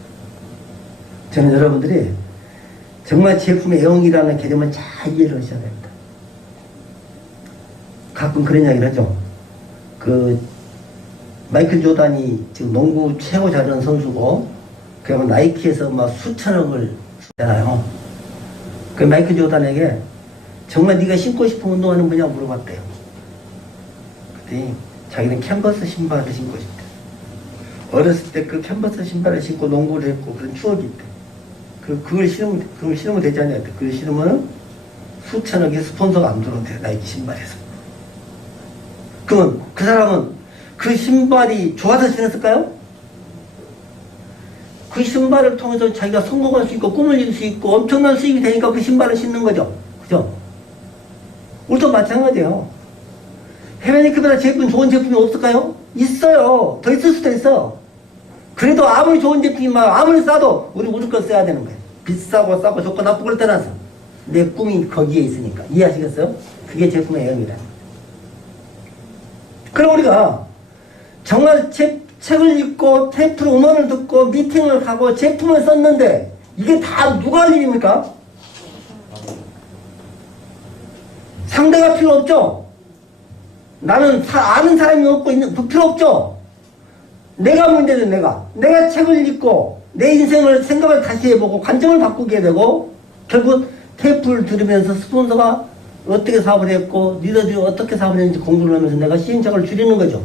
저는 여러분들이 정말 제품의 애용이라는 개념을 잘 이해를 하셔야 됩니다. 가끔 그런 이야기를 하죠. 그 마이클 조단이 지금 농구 최고 잘하는 선수고 그러면 나이키에서 막 수천억을 쓰잖아요. 그 마이클 조단에게 정말 네가 신고 싶은 운동화는 뭐냐고 물어봤대요. 그랬더니 자기는 캔버스 신발을 신고 싶대. 어렸을 때 그 캔버스 신발을 신고 농구를 했고 그런 추억이 있대. 그걸 신으면 되지 않냐. 그걸 신으면 수천억의 스폰서가 안 들어온대, 나이키 신발에서. 그러면 그 사람은 그 신발이 좋아서 신었을까요? 그 신발을 통해서 자기가 성공할 수 있고 꿈을 이룰 수 있고 엄청난 수익이 되니까 그 신발을 신는 거죠. 그죠? 우리도 마찬가지예요. 해변이크보다 제품 좋은 제품이 없을까요? 있어요. 더 있을 수도 있어. 그래도 아무리 좋은 제품이 아무리 싸도 우리 거 써야 되는 거예요. 비싸고 싸고 좋고 나쁘고를 떠나서 내 꿈이 거기에 있으니까. 이해하시겠어요? 그게 제품의 애용이다. 그럼 우리가 정말 책을 읽고 테이프로 음원을 듣고 미팅을 하고 제품을 썼는데 이게 다 누가 할 일입니까? 상대가 필요 없죠? 나는 아는 사람이 없고 있는 필요 없죠? 내가 문제죠. 내가 책을 읽고 내 인생을 생각을 다시 해보고 관점을 바꾸게 되고 결국 테이프를 들으면서 스폰서가 어떻게 사업을 했고 리더들이 어떻게 사업을 했는지 공부를 하면서 내가 시행착오를 줄이는 거죠.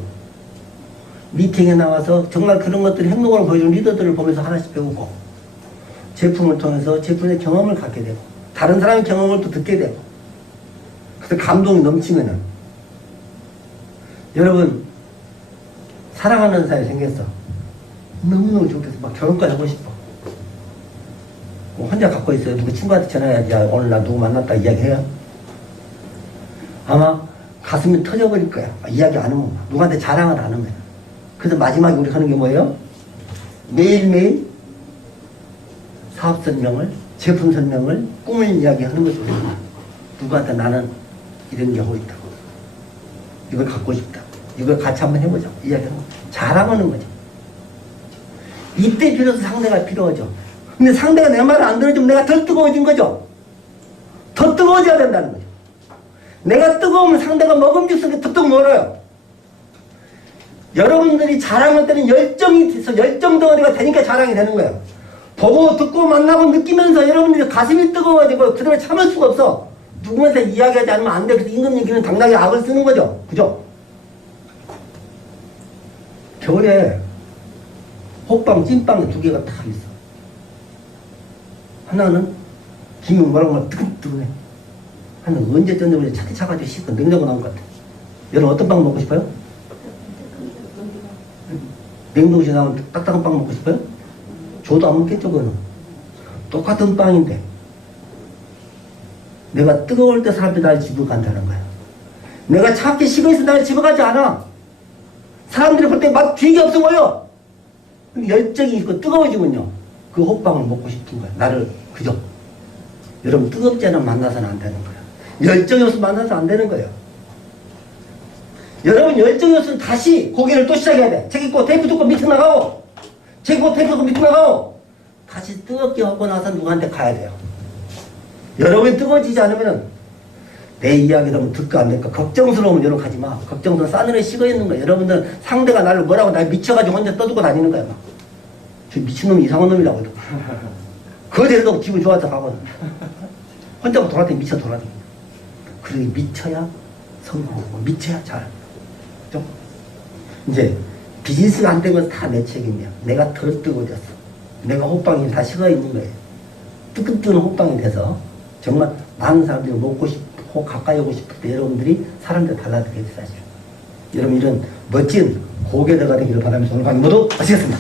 미팅에 나와서 정말 그런 것들이 행동을 보여주는 리더들을 보면서 하나씩 배우고 제품을 통해서 제품의 경험을 갖게 되고 다른 사람의 경험을 또 듣게 되고 그래서 감동이 넘치면은 여러분 사랑하는 사람이 생겼어. 너무너무 좋겠어. 막 결혼까지 하고 싶어. 혼자 갖고 있어요. 누구 친구한테 전화해야지. 야, 오늘 나 누구 만났다 이야기해요. 아마 가슴이 터져버릴 거야. 이야기 안 하면 누구한테 자랑을 안 하면. 그래서 마지막에 우리 하는 게 뭐예요? 매일매일 사업 설명을, 제품 설명을, 꿈을 이야기하는 거죠. 누구한테 나는 이런 게 하고 있다고. 이걸 갖고 싶다. 이걸 같이 한번 해보자. 이야기하는 거. 자랑하는 거죠. 이때 비로소 상대가 필요하죠. 근데 상대가 내 말을 안 들어주면 내가 더 뜨거워진 거죠. 더 뜨거워져야 된다는 거죠. 내가 뜨거우면 상대가 먹음직스럽게 뚝뚝 멀어요. 여러분들이 자랑할 때는 열정이 있어. 열정 덩어리가 되니까 자랑이 되는 거예요. 보고 듣고 만나고 느끼면서 여러분들이 가슴이 뜨거워지고 그대로 참을 수가 없어. 누구한테 이야기하지 않으면 안 돼. 그래서 임금님께는 당당히 악을 쓰는 거죠. 그죠? 겨울에 호빵, 찐빵 두 개가 딱 있어. 하나는 김이 뭐라고 하면 뜨끈뜨끈해. 하나는 언제 쪘는지 차게 차가지고 씻고 냉장고 나온 것 같아. 여러분 어떤 빵 먹고 싶어요? 냉동실에 나온 딱딱한 빵 먹고 싶어요? 저도 안 먹겠죠, 그거는. 똑같은 빵인데. 내가 뜨거울 때 사람들이 나를 집어간다는 거야. 내가 차갑게 식어있어 나를 집어가지 않아. 사람들이 볼 때 맛 되게 없어 보여. 근데 열정이 있고 뜨거워지면요. 그 호빵을 먹고 싶은 거야. 나를, 그죠? 여러분, 뜨겁지 않으면 만나서는 안 되는 거야. 열정이 없으면 만나서 안 되는 거예요. 여러분, 열정이 없으면 다시 고개를 또 시작해야 돼. 책 읽고 테이프 듣고 밑에 나가고, 책 읽고 테이프 듣고 밑에 나가고, 다시 뜨겁게 하고 나서 누구한테 가야 돼요. 여러분이 뜨거워지지 않으면 내 이야기 너무 듣고 안 될까? 걱정스러우면 여러분 가지 마. 걱정스러운 싸늘해 식어 있는 거야. 여러분들 상대가 나를 뭐라고 날 미쳐가지고 혼자 떠들고 다니는 거야. 막. 저 미친놈이 이상한 놈이라고 해도. 그대로도 기분 좋아서 가거든. 혼자 돌아다니 미쳐 돌아다니. 그러게 미쳐야 성공하고 미쳐야 잘. 그죠? 이제 비즈니스가 안 된 건 다 내 책임이야. 내가 덜 뜨거워졌어. 내가 호빵이 다 식어 있는 거예요. 뜨끈뜨끈한 호빵이 돼서 정말 많은 사람들이 먹고 싶고 가까이 오고 싶을 때 여러분들이 사람들 달라지게 돼 사실. 여러분 이런 멋진 고개대가 되기를 바라면서 오늘 강의 모두 마치겠습니다.